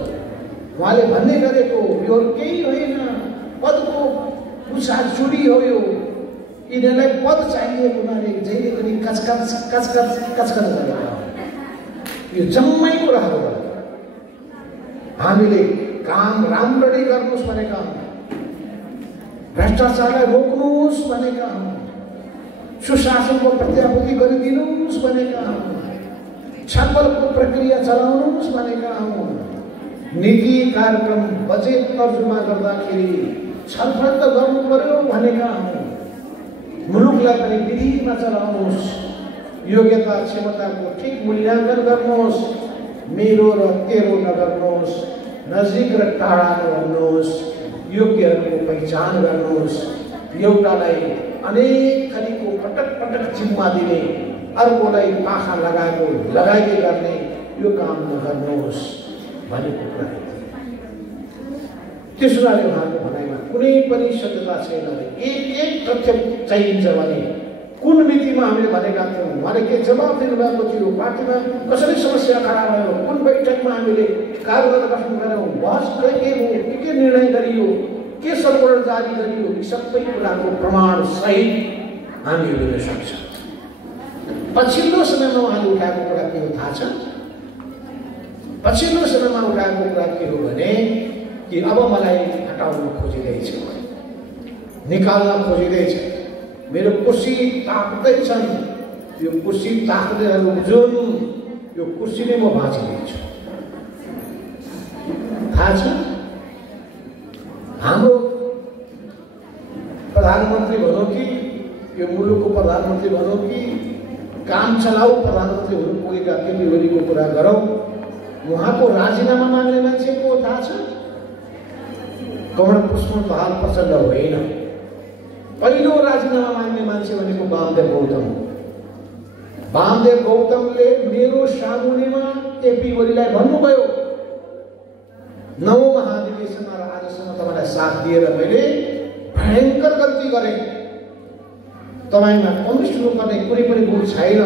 उहाँले भन्ने गरेको यो केही होइन, पदको उचाचुरी हो, यो यिनीहरूलाई पद चाहिएको हुनाले जहिले पनि कचकच गरेका यो जम्मै कुराहरू हामीले काम राम्ररी गर्नुहोस् भनेका हौँ, भ्रष्टाचारलाई रोक्नुहोस् भनेका हौँ, सुशासनको प्रत्याभूति गरिदिनुहोस् भनेका हौँ, छलफलको प्रक्रिया चलाउनुहोस् भनेका हौँ, नीति कार्यक्रम बजेट तर्जुमा गर्दाखेरि छलफल त गर्नु पर्यो भनेका हौँ, मुलुकलाई पनि विधिमा चलाउनुहोस्, योग्यता क्षमताको ठिक मूल्याङ्कन गर्नुहोस्, मेरो र तेरो नगर्नुहोस्, नजिक र टाढा नगर्नुहोस्, योग्यहरूको पहिचान गर्नुहोस्, एउटालाई अनेक थरीको पटक पटक जिम्मा दिने, अर्कोलाई पाखा लगाइदै गर्ने यो काम नगर्नुहोस् भनेको कुरा। त्यसो हुनाले उहाँको भनाइमा कुनै पनि सत्यता छैन। एक तथ्य चाहिन्छ भने कुन मितिमा हामीले भनेका थियौँ, उहाँले के जवाब दिनुभएको थियो, पार्टीमा कसरी समस्या खडा भयो, कुन बैठकमा हामीले कार्यदल गठन गऱ्यौँ, बहस के भयो, के निर्णय गरियो, के सर्कुलर जारी गरियो, यी सबै कुराको प्रमाण सहित हामी दिन सक्छौँ। पछिल्लो समयमा उहाँले उठाएको कुरा के हो थाहा छ? पछिल्लो समयमा उठाएको कुरा के हो भने कि अब मलाई हटाउन खोजिँदैछ, निकाल्न खोजिँदैछ, मेरो कुर्सी ताक्दैछन्, यो कुर्सी ताक्दैहरू जुन यो कुर्सीले म बाँचिदिन्छु। थाहा छ हाम्रो प्रधानमन्त्री भनौँ कि यो मुलुकको प्रधानमन्त्री भनौँ कि काम चलाऊ प्रधानमन्त्री हुनु पुगेका केपी ओलीको कुरा गरौँ, उहाँको राजीनामा माग्ने मान्छे को थाहा छ? कमल पुष्पबहाल प्रचण्ड होइन। पहिलो राजीनामा माग्ने मान्छे भनेको वामदेव गौतम। वामदेव गौतमले मेरो सामुन्नेमा केपी ओलीलाई भन्नुभयो, 9औं महाधिवेशनमा र आजसम्म तपाईँलाई साथ दिएर मैले भयङ्कर गल्ती गरेँ, तपाईँमा कम्युनिस्ट हुनुपर्ने कुनै पनि गुण छैन,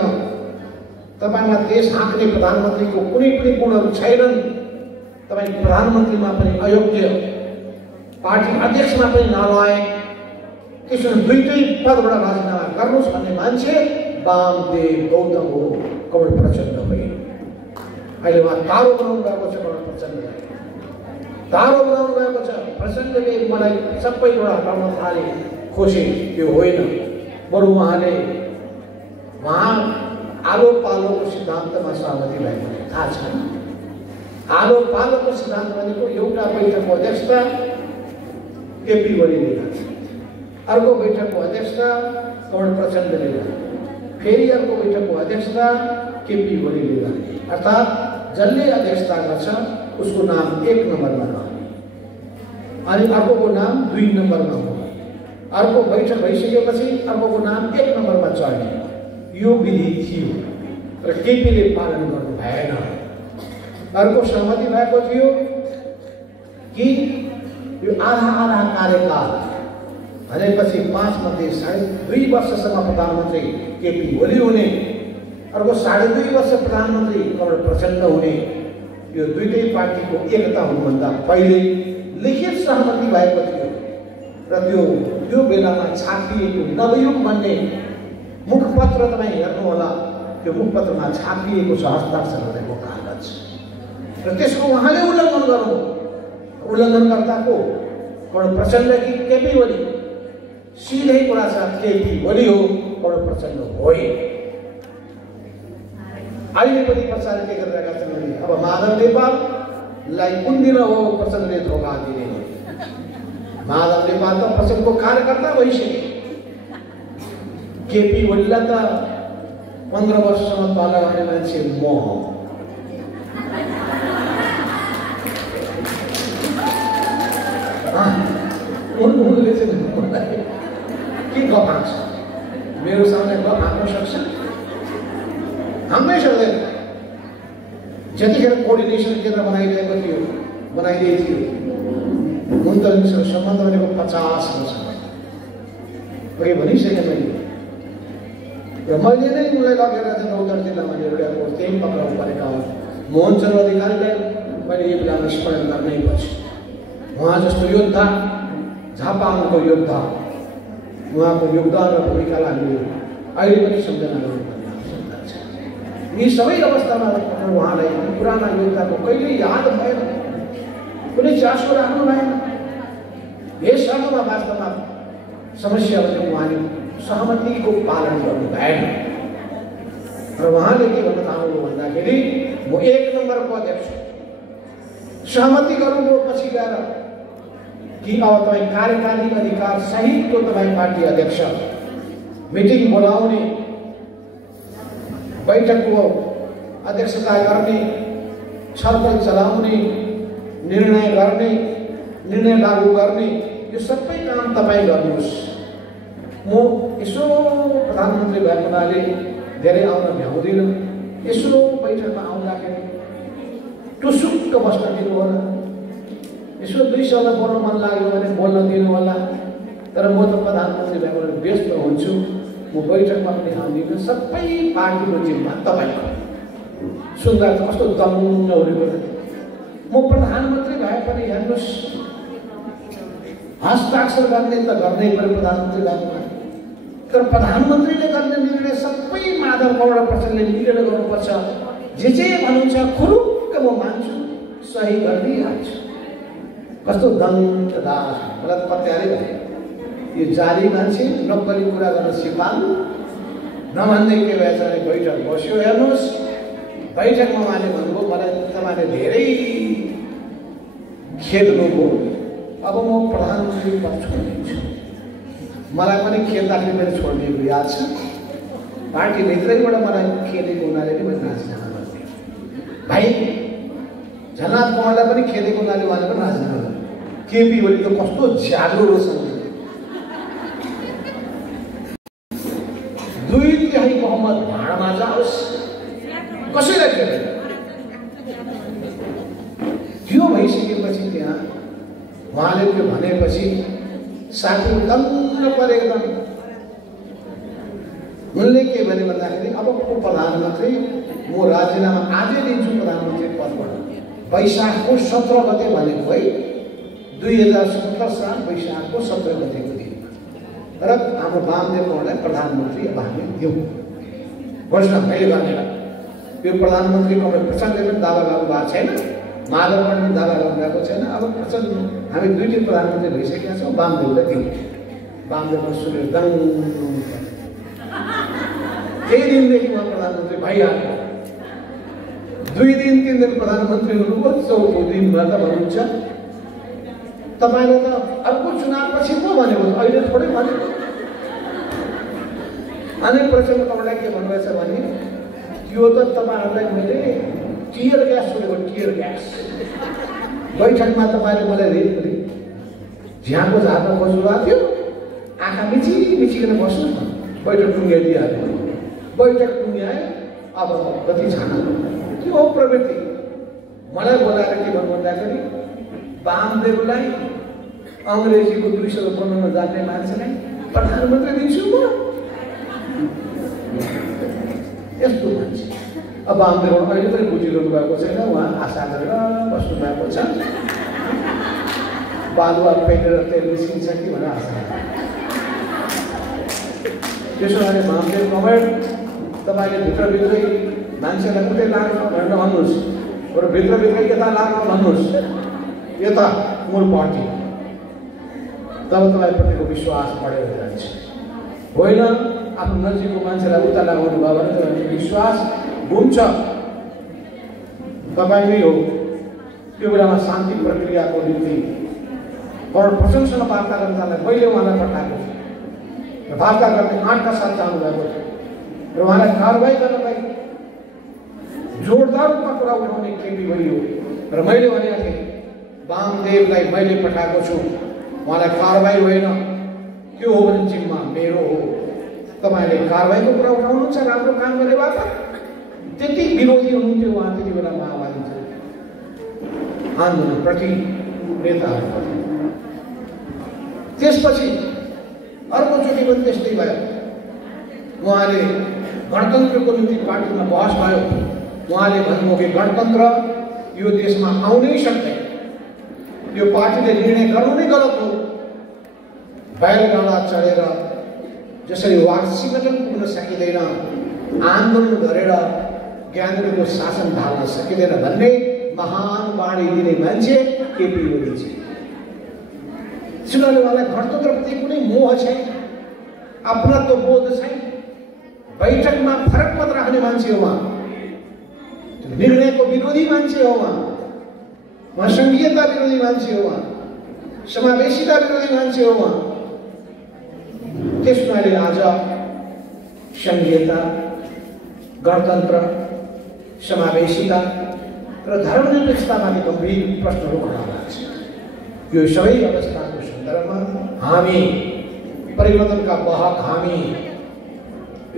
तपाईँमा देश हाँक्ने प्रधानमन्त्रीको कुनै पनि गुणहरू छैनन्, तपाईँ प्रधानमन्त्रीमा पनि अयोग्य, पार्टी अध्यक्षमा पनि नलायक, त्यसो दुईटै पदबाट राजीनामा गर्नुहोस् भन्ने मान्छे वामदेव गौतम हो, कमल प्रचण्ड होइन। अहिले उहाँ तारो बनाउनु भएको छ, कमल प्रचण्डलाई तारो बनाउनु भएको छ। प्रचण्डले मलाई सबैबाट हटाउन थाले, खोसे, त्यो होइन। बरु उहाँ आलो पालोको सिद्धान्तमा सहमति भएको थाहा छ। आलो पालोको सिद्धान्त भनेको एउटा बैठकको अध्यक्षता केपी ओलीले गर्छ, अर्को बैठकको अध्यक्षता कमल प्रचण्डले गर्छ, फेरि अर्को बैठकको अध्यक्षता केपी ओलीले गर्ने, अर्थात् जसले अध्यक्षता गर्छ उसको नाम 1 नम्बरमा रहने अनि अर्कोको नाम 2 नम्बरमा हुने, अर्को बैठक भइसकेपछि अर्कोको नाम 1 नम्बरमा चढ्ने। यो विधि थियो र केपीले पालन गर्नु भएन। अर्को सहमति भएको थियो कि यो आधा कार्यकाल भनेपछि 5 मध्ये 2.5 वर्षसम्म प्रधानमन्त्री केपी ओली हुने, अर्को 2.5 वर्ष प्रधानमन्त्री कमल प्रचण्ड हुने। यो दुईटै पार्टीको एकता हुनुभन्दा पहिले लिखित सहमति भएको थियो र त्यो बेलामा छापिएको नवयुग भन्ने मुखपत्र तपाईँ हेर्नुहोला, त्यो मुखपत्रमा छापिएको छ हस्ताक्षर गरेको कागज र त्यसको उहाँले उल्लङ्घन गर्नु। उल्लङ्घनकर्ताको कमल प्रचण्ड कि केपी ओली? सिधै कुरा छ, केपी ओली हो, कमल प्रचण्ड होइन। अहिले पनि प्रचार के गरिरहेका छन् भने अब माधव नेपाललाई कुन दिन हो प्रचण्डले धोका दिने? माधव नेपाल त प्रचण्डको कार्यकर्ता भइसके, केपी ओलीलाई त 15 वर्षसम्म तल गर्ने मान्छे म हो। उनले चाहिँ के गफ हाँक्छ? मेरो सामने गफ हाँक्न सक्छ? हाँक्नै सक्दैन। जतिखेर कोअर्डिनेसन केन्द्र बनाइदिएको थियो मुन्तलिमसँग सम्बन्ध भनेको 50 वर्ष अघि भनिसकेँ मैले। र मैले नै उनलाई लगेर चाहिँ रौतहट जिल्लामा एउटा त्यही पक्राउ परेका हुन्। मोहनचन्द्र अधिकारीलाई मैले यो बेलामा स्मरण गर्नै पर्छ। उहाँ जस्तो योद्धा, झापाको योद्धा, उहाँको योगदान र भूमिकालाई हामीले अहिले पनि सम्झना गर्नुपर्ने आवश्यकता छ। यी सबै अवस्थामा उहाँलाई पुराना योद्धाको कहिल्यै याद भएन, कुनै चासो राख्नु भएन। यस सर्वमा वास्तवमा समस्या भनेको उहाँले सहमतिको पालन गर्नु भएन र उहाँले के भन्न थाल्नु भन्दाखेरि म 1 नम्बरको अध्यक्ष, सहमति गर्नुभयो पछि गएर कि अब तपाईँ कार्यकारी अधिकार सहितको तपाईँ पार्टी अध्यक्ष, मिटिङ बोलाउने, बैठकको अध्यक्षता गर्ने, छलफल चलाउने, निर्णय गर्ने, निर्णय लागू गर्ने, यो सबै काम तपाईँ गर्नुहोस्। म यसो प्रधानमन्त्री भएको हुनाले धेरै आउन भ्याउँदिनँ, यसो बैठकमा आउँदाखेरि टुसुक्क बस्न दिनु होला, यसो 2 शब्द बोल्न मन लाग्यो भने बोल्न दिनु होला, तर म त प्रधानमन्त्री भएको व्यस्त हुन्छु, म बैठकमा पनि आउँदिनँ। सबै पार्टीको जिम्मा तपाईँको। सुन्दा त कस्तो दङ्ग हुने। म प्रधानमन्त्री भए पनि हेर्नुहोस्, हस्ताक्षर गर्ने त गर्नै पर्यो प्रधानमन्त्री भएको, तर प्रधानमन्त्रीले गर्ने निर्णय सबै माधव कमल प्रचण्डले मिलेर गर्नुपर्छ। जे भन्नुहुन्छ खुरुक्क म मान्छु, सही गरिदिइहाल्छु। कस्तो दङ्ग दास मलाई त पत्यारै भयो यो जाली मान्छे नक्कली कुरा गर्न सिपालु नभन्दै के भएछ भने बैठक बस्यो हेर्नुहोस् बैठकमा उहाँले भन्नुभयो मलाई तपाईँले धेरै खेद्नुभयो अब म प्रधानमन्त्री पद छोडिदिन्छु मलाई पनि खेद्दाखेरि मैले छोडिदिएको याद छ पार्टीभित्रैबाट मलाई खेदेको हुनाले नै मैले राजीनामा गरिदिएँ भाइ झलनाथ कमललाई पनि खेदेको हुनाले उहाँले पनि राजीनामा गर्नु केपी ओली त कस्तो ज्यादो रहेछ 2/3 बहुमत भाँडामा जाओस् कसैलाई खेल्दैन त्यो भइसकेपछि त्यहाँ उहाँले त्यो भनेपछि साथीहरू दङ्ग परे एकदम उनले के भने भन्दाखेरि अब प्रधानमन्त्री म राजीनामा आजै दिन्छु प्रधानमन्त्री पदबाट वैशाखको 17 गते भनेको है 2017 साल वैशाखको 17 गतेको दिन तर हाम्रो वामदेव कमललाई प्रधानमन्त्री अब हामी दिउँ घोषणा मैले गर्ने यो प्रधानमन्त्री कमल प्रचण्डले पनि दावा गर्नुभएको छैन माधव पनि दावा गर्नुभएको छैन अब प्रचण्ड हामी 2 दिन प्रधानमन्त्री भइसकेका छौँ वामदेवलाई दिउँ वामदेवमा सुनेर दङ त्यही दिनदेखि उहाँ प्रधानमन्त्री भइहाल्यो 2 दिन 3 दिन प्रधानमन्त्री हुनुभयो 4औं दिनमा त भन्नुहुन्छ तपाईँले त अर्को चुनावपछि पो भनेको अहिले थोरै भनेको अनि प्रचण्ड कमललाई के भन्नुभएछ भने यो त तपाईँहरूलाई मैले टियर ग्यास छोडेको टियर ग्यास बैठकमा तपाईँले मलाई झ्याको झार्न खोज्नुभएको थियो आँखा मिचिकन बस्नु बैठक टुङ्ग्याइदिइहाल्यो बैठक टुङ्ग्यायो अब कति छाना के हो प्रवृत्ति मलाई बोलाएर के भन्नु भन्दाखेरि वामदेवलाई अङ्ग्रेजीको 200 बनाउन जान्ने मान्छेलाई प्रधानमन्त्री दिन्छु म यस्तो मान्छे अब वामदेव अहिले पनि बुझिरहनु भएको छैन उहाँ आशा गरेर बस्नु भएको छ बालुवा पेटेर तेल निस्किन्छ कि भनेर आशा त्यसो भने वामदेव कमल तपाईँले भित्रभित्रै मान्छेलाई उतै लाग्नु भनेर भन्नुहोस् बरु भित्रभित्रै यता लाग्नु भन्नुहोस् यता मूल पार्टी तब तपाईँप्रतिको विश्वास बढेर जान्छ होइन आफ्नो नजिकको मान्छेलाई उता लगाउनु भयो भने तपाईँको विश्वास घुम्छ तपाईँ नै हो त्यो बेलामा शान्ति प्रक्रियाको निम्ति प्रशंसन वार्ता गर्नलाई मैले उहाँलाई पठाएको छु र वार्ता गर्ने आँटका साथ जानुभएको थियो र उहाँलाई कारवाही गर्नलाई जोरदार रूपमा कुरा उठाउने केपी भयो र मैले भनेको थिएँ वामदेवलाई मैले पठाएको छु उहाँलाई कारवाही होइन त्यो हो भने जिम्मा मेरो हो तपाईँले कारवाहीको कुरा उठाउनुहुन्छ राम्रो काम गरे बापत त्यति विरोधी हुनुहुन्थ्यो उहाँ त्यति बेला माओवादी आन्दोलनप्रति नेताहरूप्रति त्यसपछि अर्कोचोटि पनि त्यस्तै भयो उहाँले गणतन्त्रको निम्ति पार्टीमा बहस भयो उहाँले भन्नुभयो कि गणतन्त्र यो देशमा आउनै सक्दैन यो पार्टीले निर्णय गर्नु नै गलत हो बैलगाडा चढेर जसरी वार्षिकटन पुग्न सकिँदैन आन्दोलन गरेर ज्ञानेन्द्रको शासन ढाल्न सकिँदैन भन्ने महान बाणी दिने मान्छे केपी ओली चुनावले उहाँलाई गणतन्त्रप्रति कुनै मोह छैन अपनत्व बोध छैन बैठकमा फरक मत राख्ने मान्छे हो उहाँ निर्णयको विरोधी मान्छे हो उहाँ सङ्घीयता विरोधी मान्छे हो उहाँ समावेशिता विरोधी मान्छे हो उहाँ त्यसमाले आज सङ्घीयता गणतन्त्र समावेशिता र धर्मनिरपेक्षतामाथि गम्भीर प्रश्नहरू खडा भएको छ यो सबै अवस्थाको सन्दर्भमा हामी परिवर्तनका वाहक हामी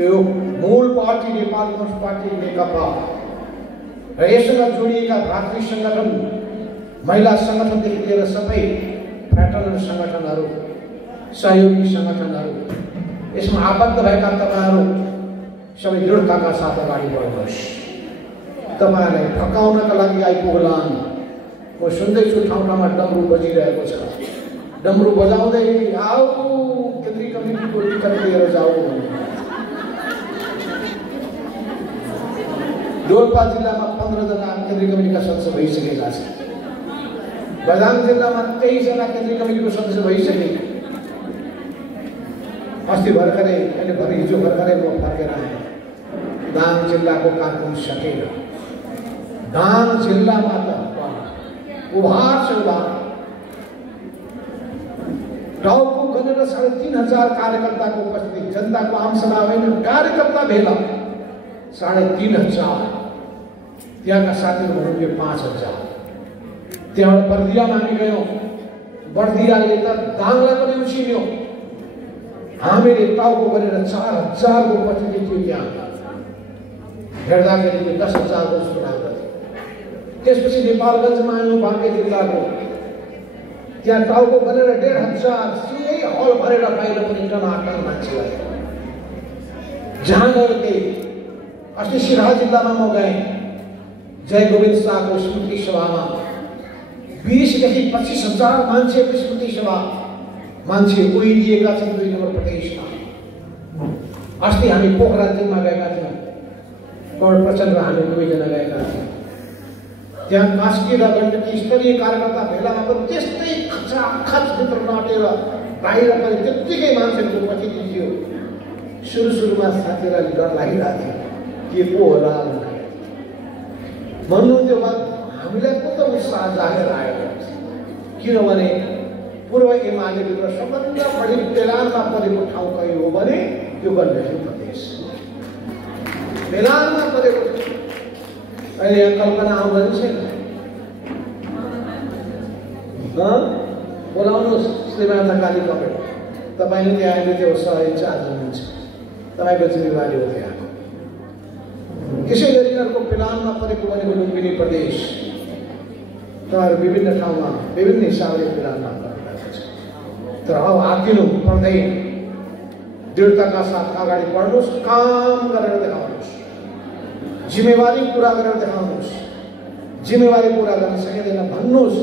यो मूल पार्टी नेपाल कम्युनिस्ट पार्टी नेकपा र यससँग जोडिएका भातृ सङ्गठन महिला सङ्गठनदेखि लिएर सबै फ्याटर्नल सङ्गठनहरू सहयोगी सङ्गठनहरू यसमा आबद्ध भएका तपाईँहरू सबै दृढताका साथ अगाडि बढ्नुहोस् तपाईँहरूलाई फकाउनका लागि आइपुग्लान् म सुन्दैछु ठाउँ ठाउँमा डमरू बजिरहेको छ डमरू बजाउँदै आऊ केन्द्रीय कमिटीको टिकट लिएर जाऊ डोल्पा जिल्लामा 15 जना केन्द्रीय कमिटीका सदस्य भइसकेका छन् बझाङ जिल्लामा 23 जना केन्द्रीय कमिटीको सदस्य भइसके। अस्ति भर्खरै अहिले हिजो भर्खरै म फर्केर आएँ। दाङ जिल्लाको कार्यक्रम सकेर दाङ जिल्लामा त उभार छ उभार। टाउको गरेर 3,500 कार्यकर्ताको उपस्थिति, जनताको आमसभा होइन, कार्यकर्ता भेला 3,500। त्यहाँका साथीहरू भन्नुभयो 5,000। त्यहाँबाट बर्दियामा हामी गयौँ। बर्दियाले त दाङलाई पनि उछिन्यो। हामीले टाउको गरेर 4,000 को उपस्थिति थियो। त्यहाँ हेर्दाखेरि 10,000 को चुनाव गर्थ्यो। त्यसपछि नेपालगञ्जमा आयौँ, बाँके जिल्लाको। त्यहाँ टाउको गरेर 1,500 सिधै हल भरेर बाहिर पनि टनाटन मान्छे आयो। जहाँ गयो त्यही। अस्ति सिराहा जिल्लामा म गएँ। जय गोविंद शाहको स्मृति सभामा 20देखि 25,000 मान्छेको स्मृति सभा। मान्छे ओइलिएका छन् 2 नम्बर प्रदेशमा। अस्ति हामी पोखराजमा गएका थियौँ। गौड प्रचण्ड र हामी 2 जना गएका थियौँ। त्यहाँ कास्की र गण्डकी स्तरीय कार्यकर्ता भेलामा पनि त्यस्तै खचाखच भित्र नाटेर बाहिर पनि त्यत्तिकै मान्छेहरूको उपस्थिति थियो। सुरुमा साथीलाई डर लागिरहेको थियो, के पो होला भन्नुहुन्थ्यो। हामीलाई कस्तो उत्साह जागेर आयो, किनभने पूर्व एमालेभित्र सबभन्दा बढी बेलानमा परेको ठाउँ कहीँ हो भने त्यो गण्डकी प्रदेश। बेलानमा परेको अहिले कल्पना आउँदैन छैन। बोलाउनुहोस् श्रीमान काली कमेट, तपाईँले त्यहाँ आएर त्यो सहचार्ज हुनुहुन्छ, तपाईँको जिम्मेवारी हो त्यहाँ। यसै गरी अर्को बेलानमा परेको भनेको लुम्बिनी प्रदेश। तर विभिन्न ठाउँमा विभिन्न हिसाबले बेलानमा परिरहेको छ। तर अब आकिनु पर्दैन, दृढताका साथ अगाडि बढ्नुहोस्, काम गरेर देखाउनुहोस्, जिम्मेवारी पूरा गरेर देखाउनुहोस्। जिम्मेवारी पूरा गर्न सकिँदैन भन्नुहोस्,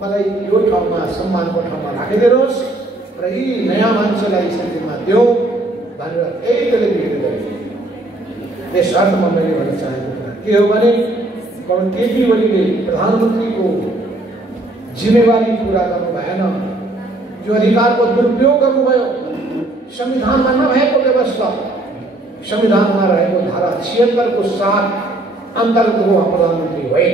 मलाई यो ठाउँमा सम्मानको ठाउँमा राखिदिनुहोस् र यी नयाँ मान्छेलाई शक्तिमा देऊ भनेर एकदमै विनती गरेँ। यस अर्थमा मैले भन्न चाहेको कुरा के हो भने केपी ओलीले प्रधानमन्त्रीको जिम्मेवारी पूरा गर्नु भएन, जो अधिकारको दुरुपयोग गर्नुभयो। संविधानमा नभएको व्यवस्था, संविधानमा रहेको धारा 76 को 7 अन्तर्गत उहाँ प्रधानमन्त्री भए।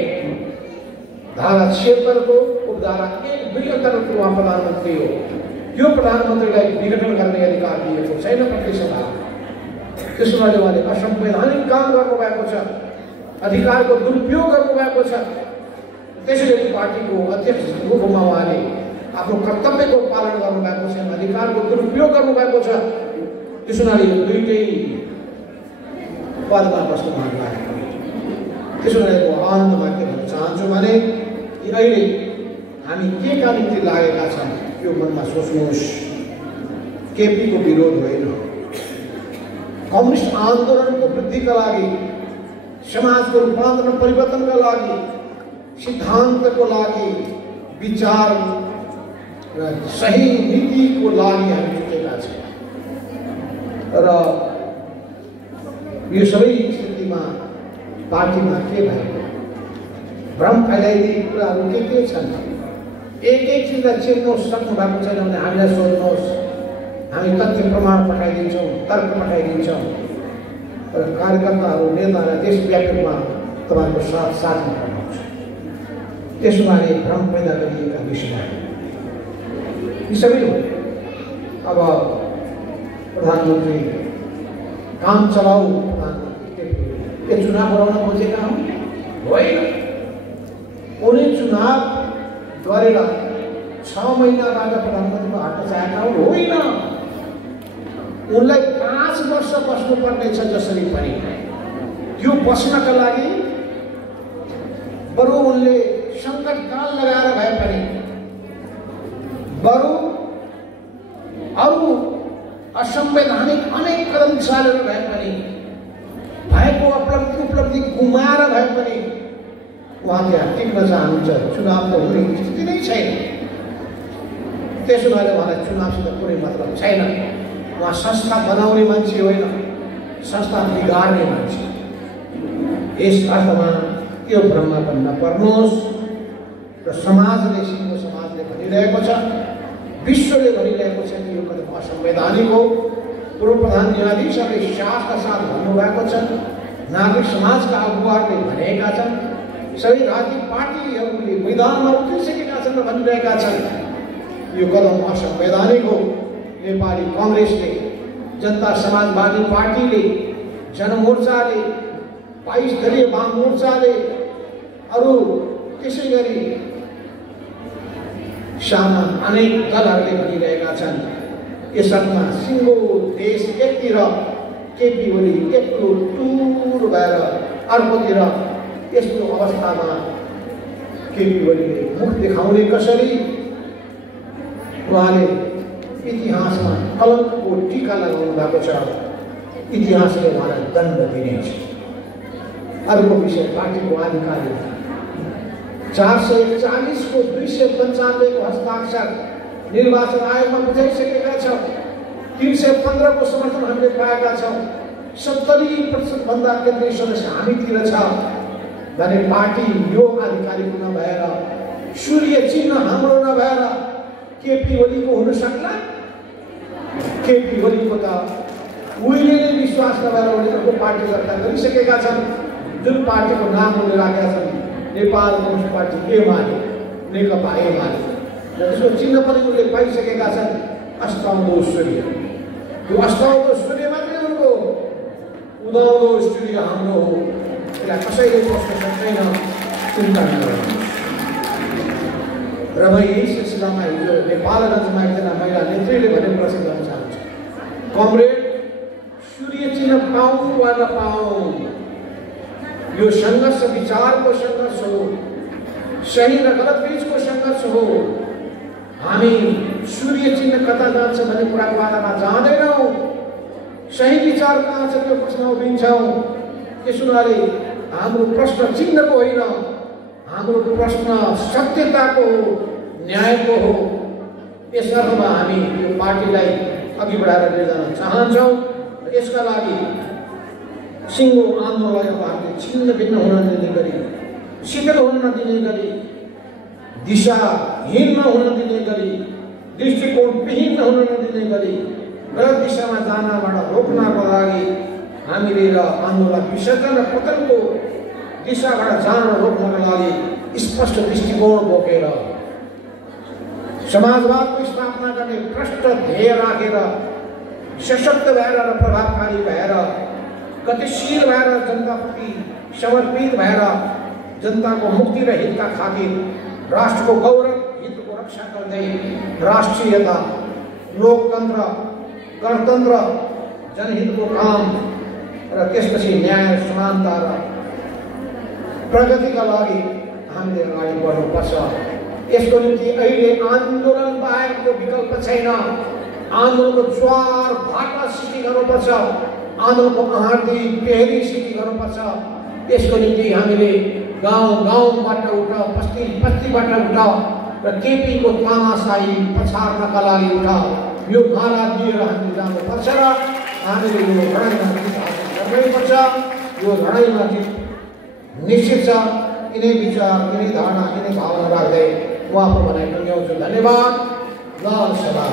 धारा 76 को उपधारा 1(2) अन्तर्गत उहाँ प्रधानमन्त्री हो। यो प्रधानमन्त्रीलाई विघटन गर्ने अधिकार दिएको छैन प्रतिसभा। त्यसैले उहाँले असंवैधानिक काम गर्नुभएको छ, अधिकारको दुरुपयोग गर्नुभएको छ। त्यसैले पार्टीको अध्यक्षको रूपमा उहाँले आफ्नो कर्तव्यको पालन गर्नुभएको छैन, अधिकारको दुरुपयोग गर्नुभएको छ। त्यसैले यो दुईटै पदमा बस्नु मन लागेको। त्यसैले म अन्तमा के भन्न चाहन्छु भने अहिले हामी के का निम्ति लागेका छौँ यो मनमा सोच्नुहोस्। केपीको विरोध होइन, कम्युनिस्ट आन्दोलनको वृद्धिका लागि, समाजको रूपान्तरण परिवर्तनका लागि, सिद्धान्तको लागि, विचार र सही नीतिको लागि हामी जुटेका छौँ। र यो सबै स्थितिमा पार्टीमा के भएको भ्रम फैलाइदिने कुराहरू के छन्? एक चिजलाई चिन्नु सक्नु भएको छैन भने हामीलाई सोध्नुहोस्, हामी तथ्य प्रमाण पठाइदिन्छौँ, तर्क पठाइदिन्छौँ। र कार्यकर्ताहरू नेतालाई देशव्यापीमा तपाईँको साथमा पठाउँछ। त्यसबारे भ्रम पैदा गरिएका विषयमा यी सबै हो। अब प्रधानमन्त्री काम चलाऊ के चुनाव गराउन खोजेका हुन्? होइन, उनी चुनाव गरेर 6 महिनाबाट प्रधानमन्त्रीको हट्न चाहेका हुन्? होइन, उनलाई 5 वर्ष बस्नुपर्नेछ जसरी पनि। त्यो बस्नका लागि बरु उनले सङ्कटकाल लगाएर भए पनि, बरु अरू असंवैधानिक अनेक कदम चालेर भए पनि, भएको उपलब्धि गुमाएर भए पनि उहाँ त्यहाँ टिक्न चाहनुहुन्छ। चुनाव त हुने स्थिति नै छैन। त्यसो भएर उहाँलाई चुनावसित कुनै मतलब छैन। उहाँ संस्था बनाउने मान्छे होइन, संस्था बिगार्ने मान्छे। यस अर्थमा त्यो भ्रममा पनि नपर्नुहोस्। र समाजले सिङ्गो समाजले भनिरहेको छ, विश्वले भनिरहेको छ कि यो कदम असंवैधानिक हो। पूर्व प्रधान न्यायाधीशले साथका साथ भन्नुभएको छ, नागरिक समाजका अगुवाहरूले भनेका छन्, सबै राजनीतिक पार्टीहरूले मैदानमा उत्रिसकेका छन् र भनिरहेका छन् यो कदम असंवैधानिक हो। नेपाली कांग्रेसले, जनता समाजवादी पार्टीले, जनमोर्चाले, 22 दलीय वाम मोर्चाले, अरू त्यसै गरी साना अनेक दलहरूले भनिरहेका छन् यसमा सिङ्गो देश एकतिर केपी ओली एक्लो टुर भएर अर्कोतिर यस्तो अवस्थामा केपी ओलीले मुख देखाउने कसरी? उहाँले इतिहासमा कलङ्कको टीका लगाउनु भएको छ, इतिहासले उहाँलाई दण्ड दिनेछ। अर्को विषय पार्टीको आधिकारिकता। 441 को 295 को हस्ताक्षर निर्वाचन आयोगमा बुझाइसकेका छौँ। 315 को समर्थन हामीले पाएका छौँ। 70% भन्दा केन्द्रीय सदस्य हामीतिर छ भने पार्टी यो आधिकारिक नभएर, सूर्य चिन्ह हाम्रो नभएर केपी ओलीको हुन सक्ला? केपी ओलीको त उहिले नै विश्वास नभएर उनीहरूको पार्टी दर्ता गरिसकेका छन्। जुन पार्टीको नाम उनले राखेका छन् नेपाल कम्युनिस्ट पार्टी एमाले, नेकपा एमाले, र त्यसको चिन्ह पनि उनले पाइसकेका छन्, अस्ताउँदो सूर्य। यो अस्ताउँदो सूर्य मात्रै उनको, उदाउँदो सूर्य हाम्रो हो। यसलाई कसैले प्रश्न सक्दैन, चिन्ता नगर्नु। र म यही सिलसिलामा हिजो नेपालगञ्जमा एकजना महिला नेत्रीले भने प्रश्न गर्न चाहन्छु, कमरेड सूर्य चिन्ह पाऊँ वा नपाऊँ, यो सङ्घर्ष विचारको सङ्घर्ष हो, सही र गलत बीचको सङ्घर्ष हो। हामी सूर्य चिन्ह कता जान्छ भन्ने कुराको आधारमा जाँदैनौँ, सही विचार कहाँ छ त्यो प्रश्न उभिन्छौँ। त्यसो हुनाले हाम्रो प्रश्न चिन्हको होइन, हाम्रो प्रश्न सत्यताको हो, न्यायको हो। यस अर्थमा हामी यो पार्टीलाई अघि बढाएर लिएर जान चाहन्छौँ। यसका लागि सिङ्गो आन्दोलनलाई अब हामीले छिन्न भिन्न हुन नदिने गरी, शिथिल हुन नदिने गरी, दिशाहीन नहुन दिने गरी, दृष्टिकोणविहीन हुन नदिने गरी, गलत दिशामा जानबाट रोक्नको लागि हामीले र आन्दोलन विसर्जन र पतनको दिशाबाट जान रोक्नको लागि स्पष्ट दृष्टिकोण बोकेर समाजवादको स्थापना गर्ने प्रष्ट ध्येय राखेर, सशक्त भएर र प्रभावकारी भएर, गतिशील भएर, जनताप्रति समर्पित भएर, जनताको मुक्ति र हितका खातिर राष्ट्रको गौरव हितको रक्षा गर्दै राष्ट्रियता, लोकतन्त्र, गणतन्त्र, जनहितको काम र त्यसपछि न्याय, समानता र प्रगतिका लागि हामीले अगाडि बढ्नुपर्छ। यसको निम्ति अहिले आन्दोलन बाहेकको विकल्प छैन। आन्दोलनको ज्वार भाटा सृष्टि गर्नुपर्छ, आन्दोलनको आँधी पेहरी सृष्टि गर्नुपर्छ। यसको निम्ति हामीले गाउँ गाउँबाट उठ, बस्ती बस्तीबाट उठ र केपीको तामासाही पछार्नका लागि उठ, यो नारा दिएर हामीले जानुपर्छ र हामीले यो लडाइँमा जित हासिल गर्नैपर्छ। यो लडाइँमा जित निश्चित छ। यिनै विचार, यिनै धारणा, यिनै भावना राख्दै उहाँको भनाइ टुङ्ग्याउँछु। धन्यवाद। लाल सलाम।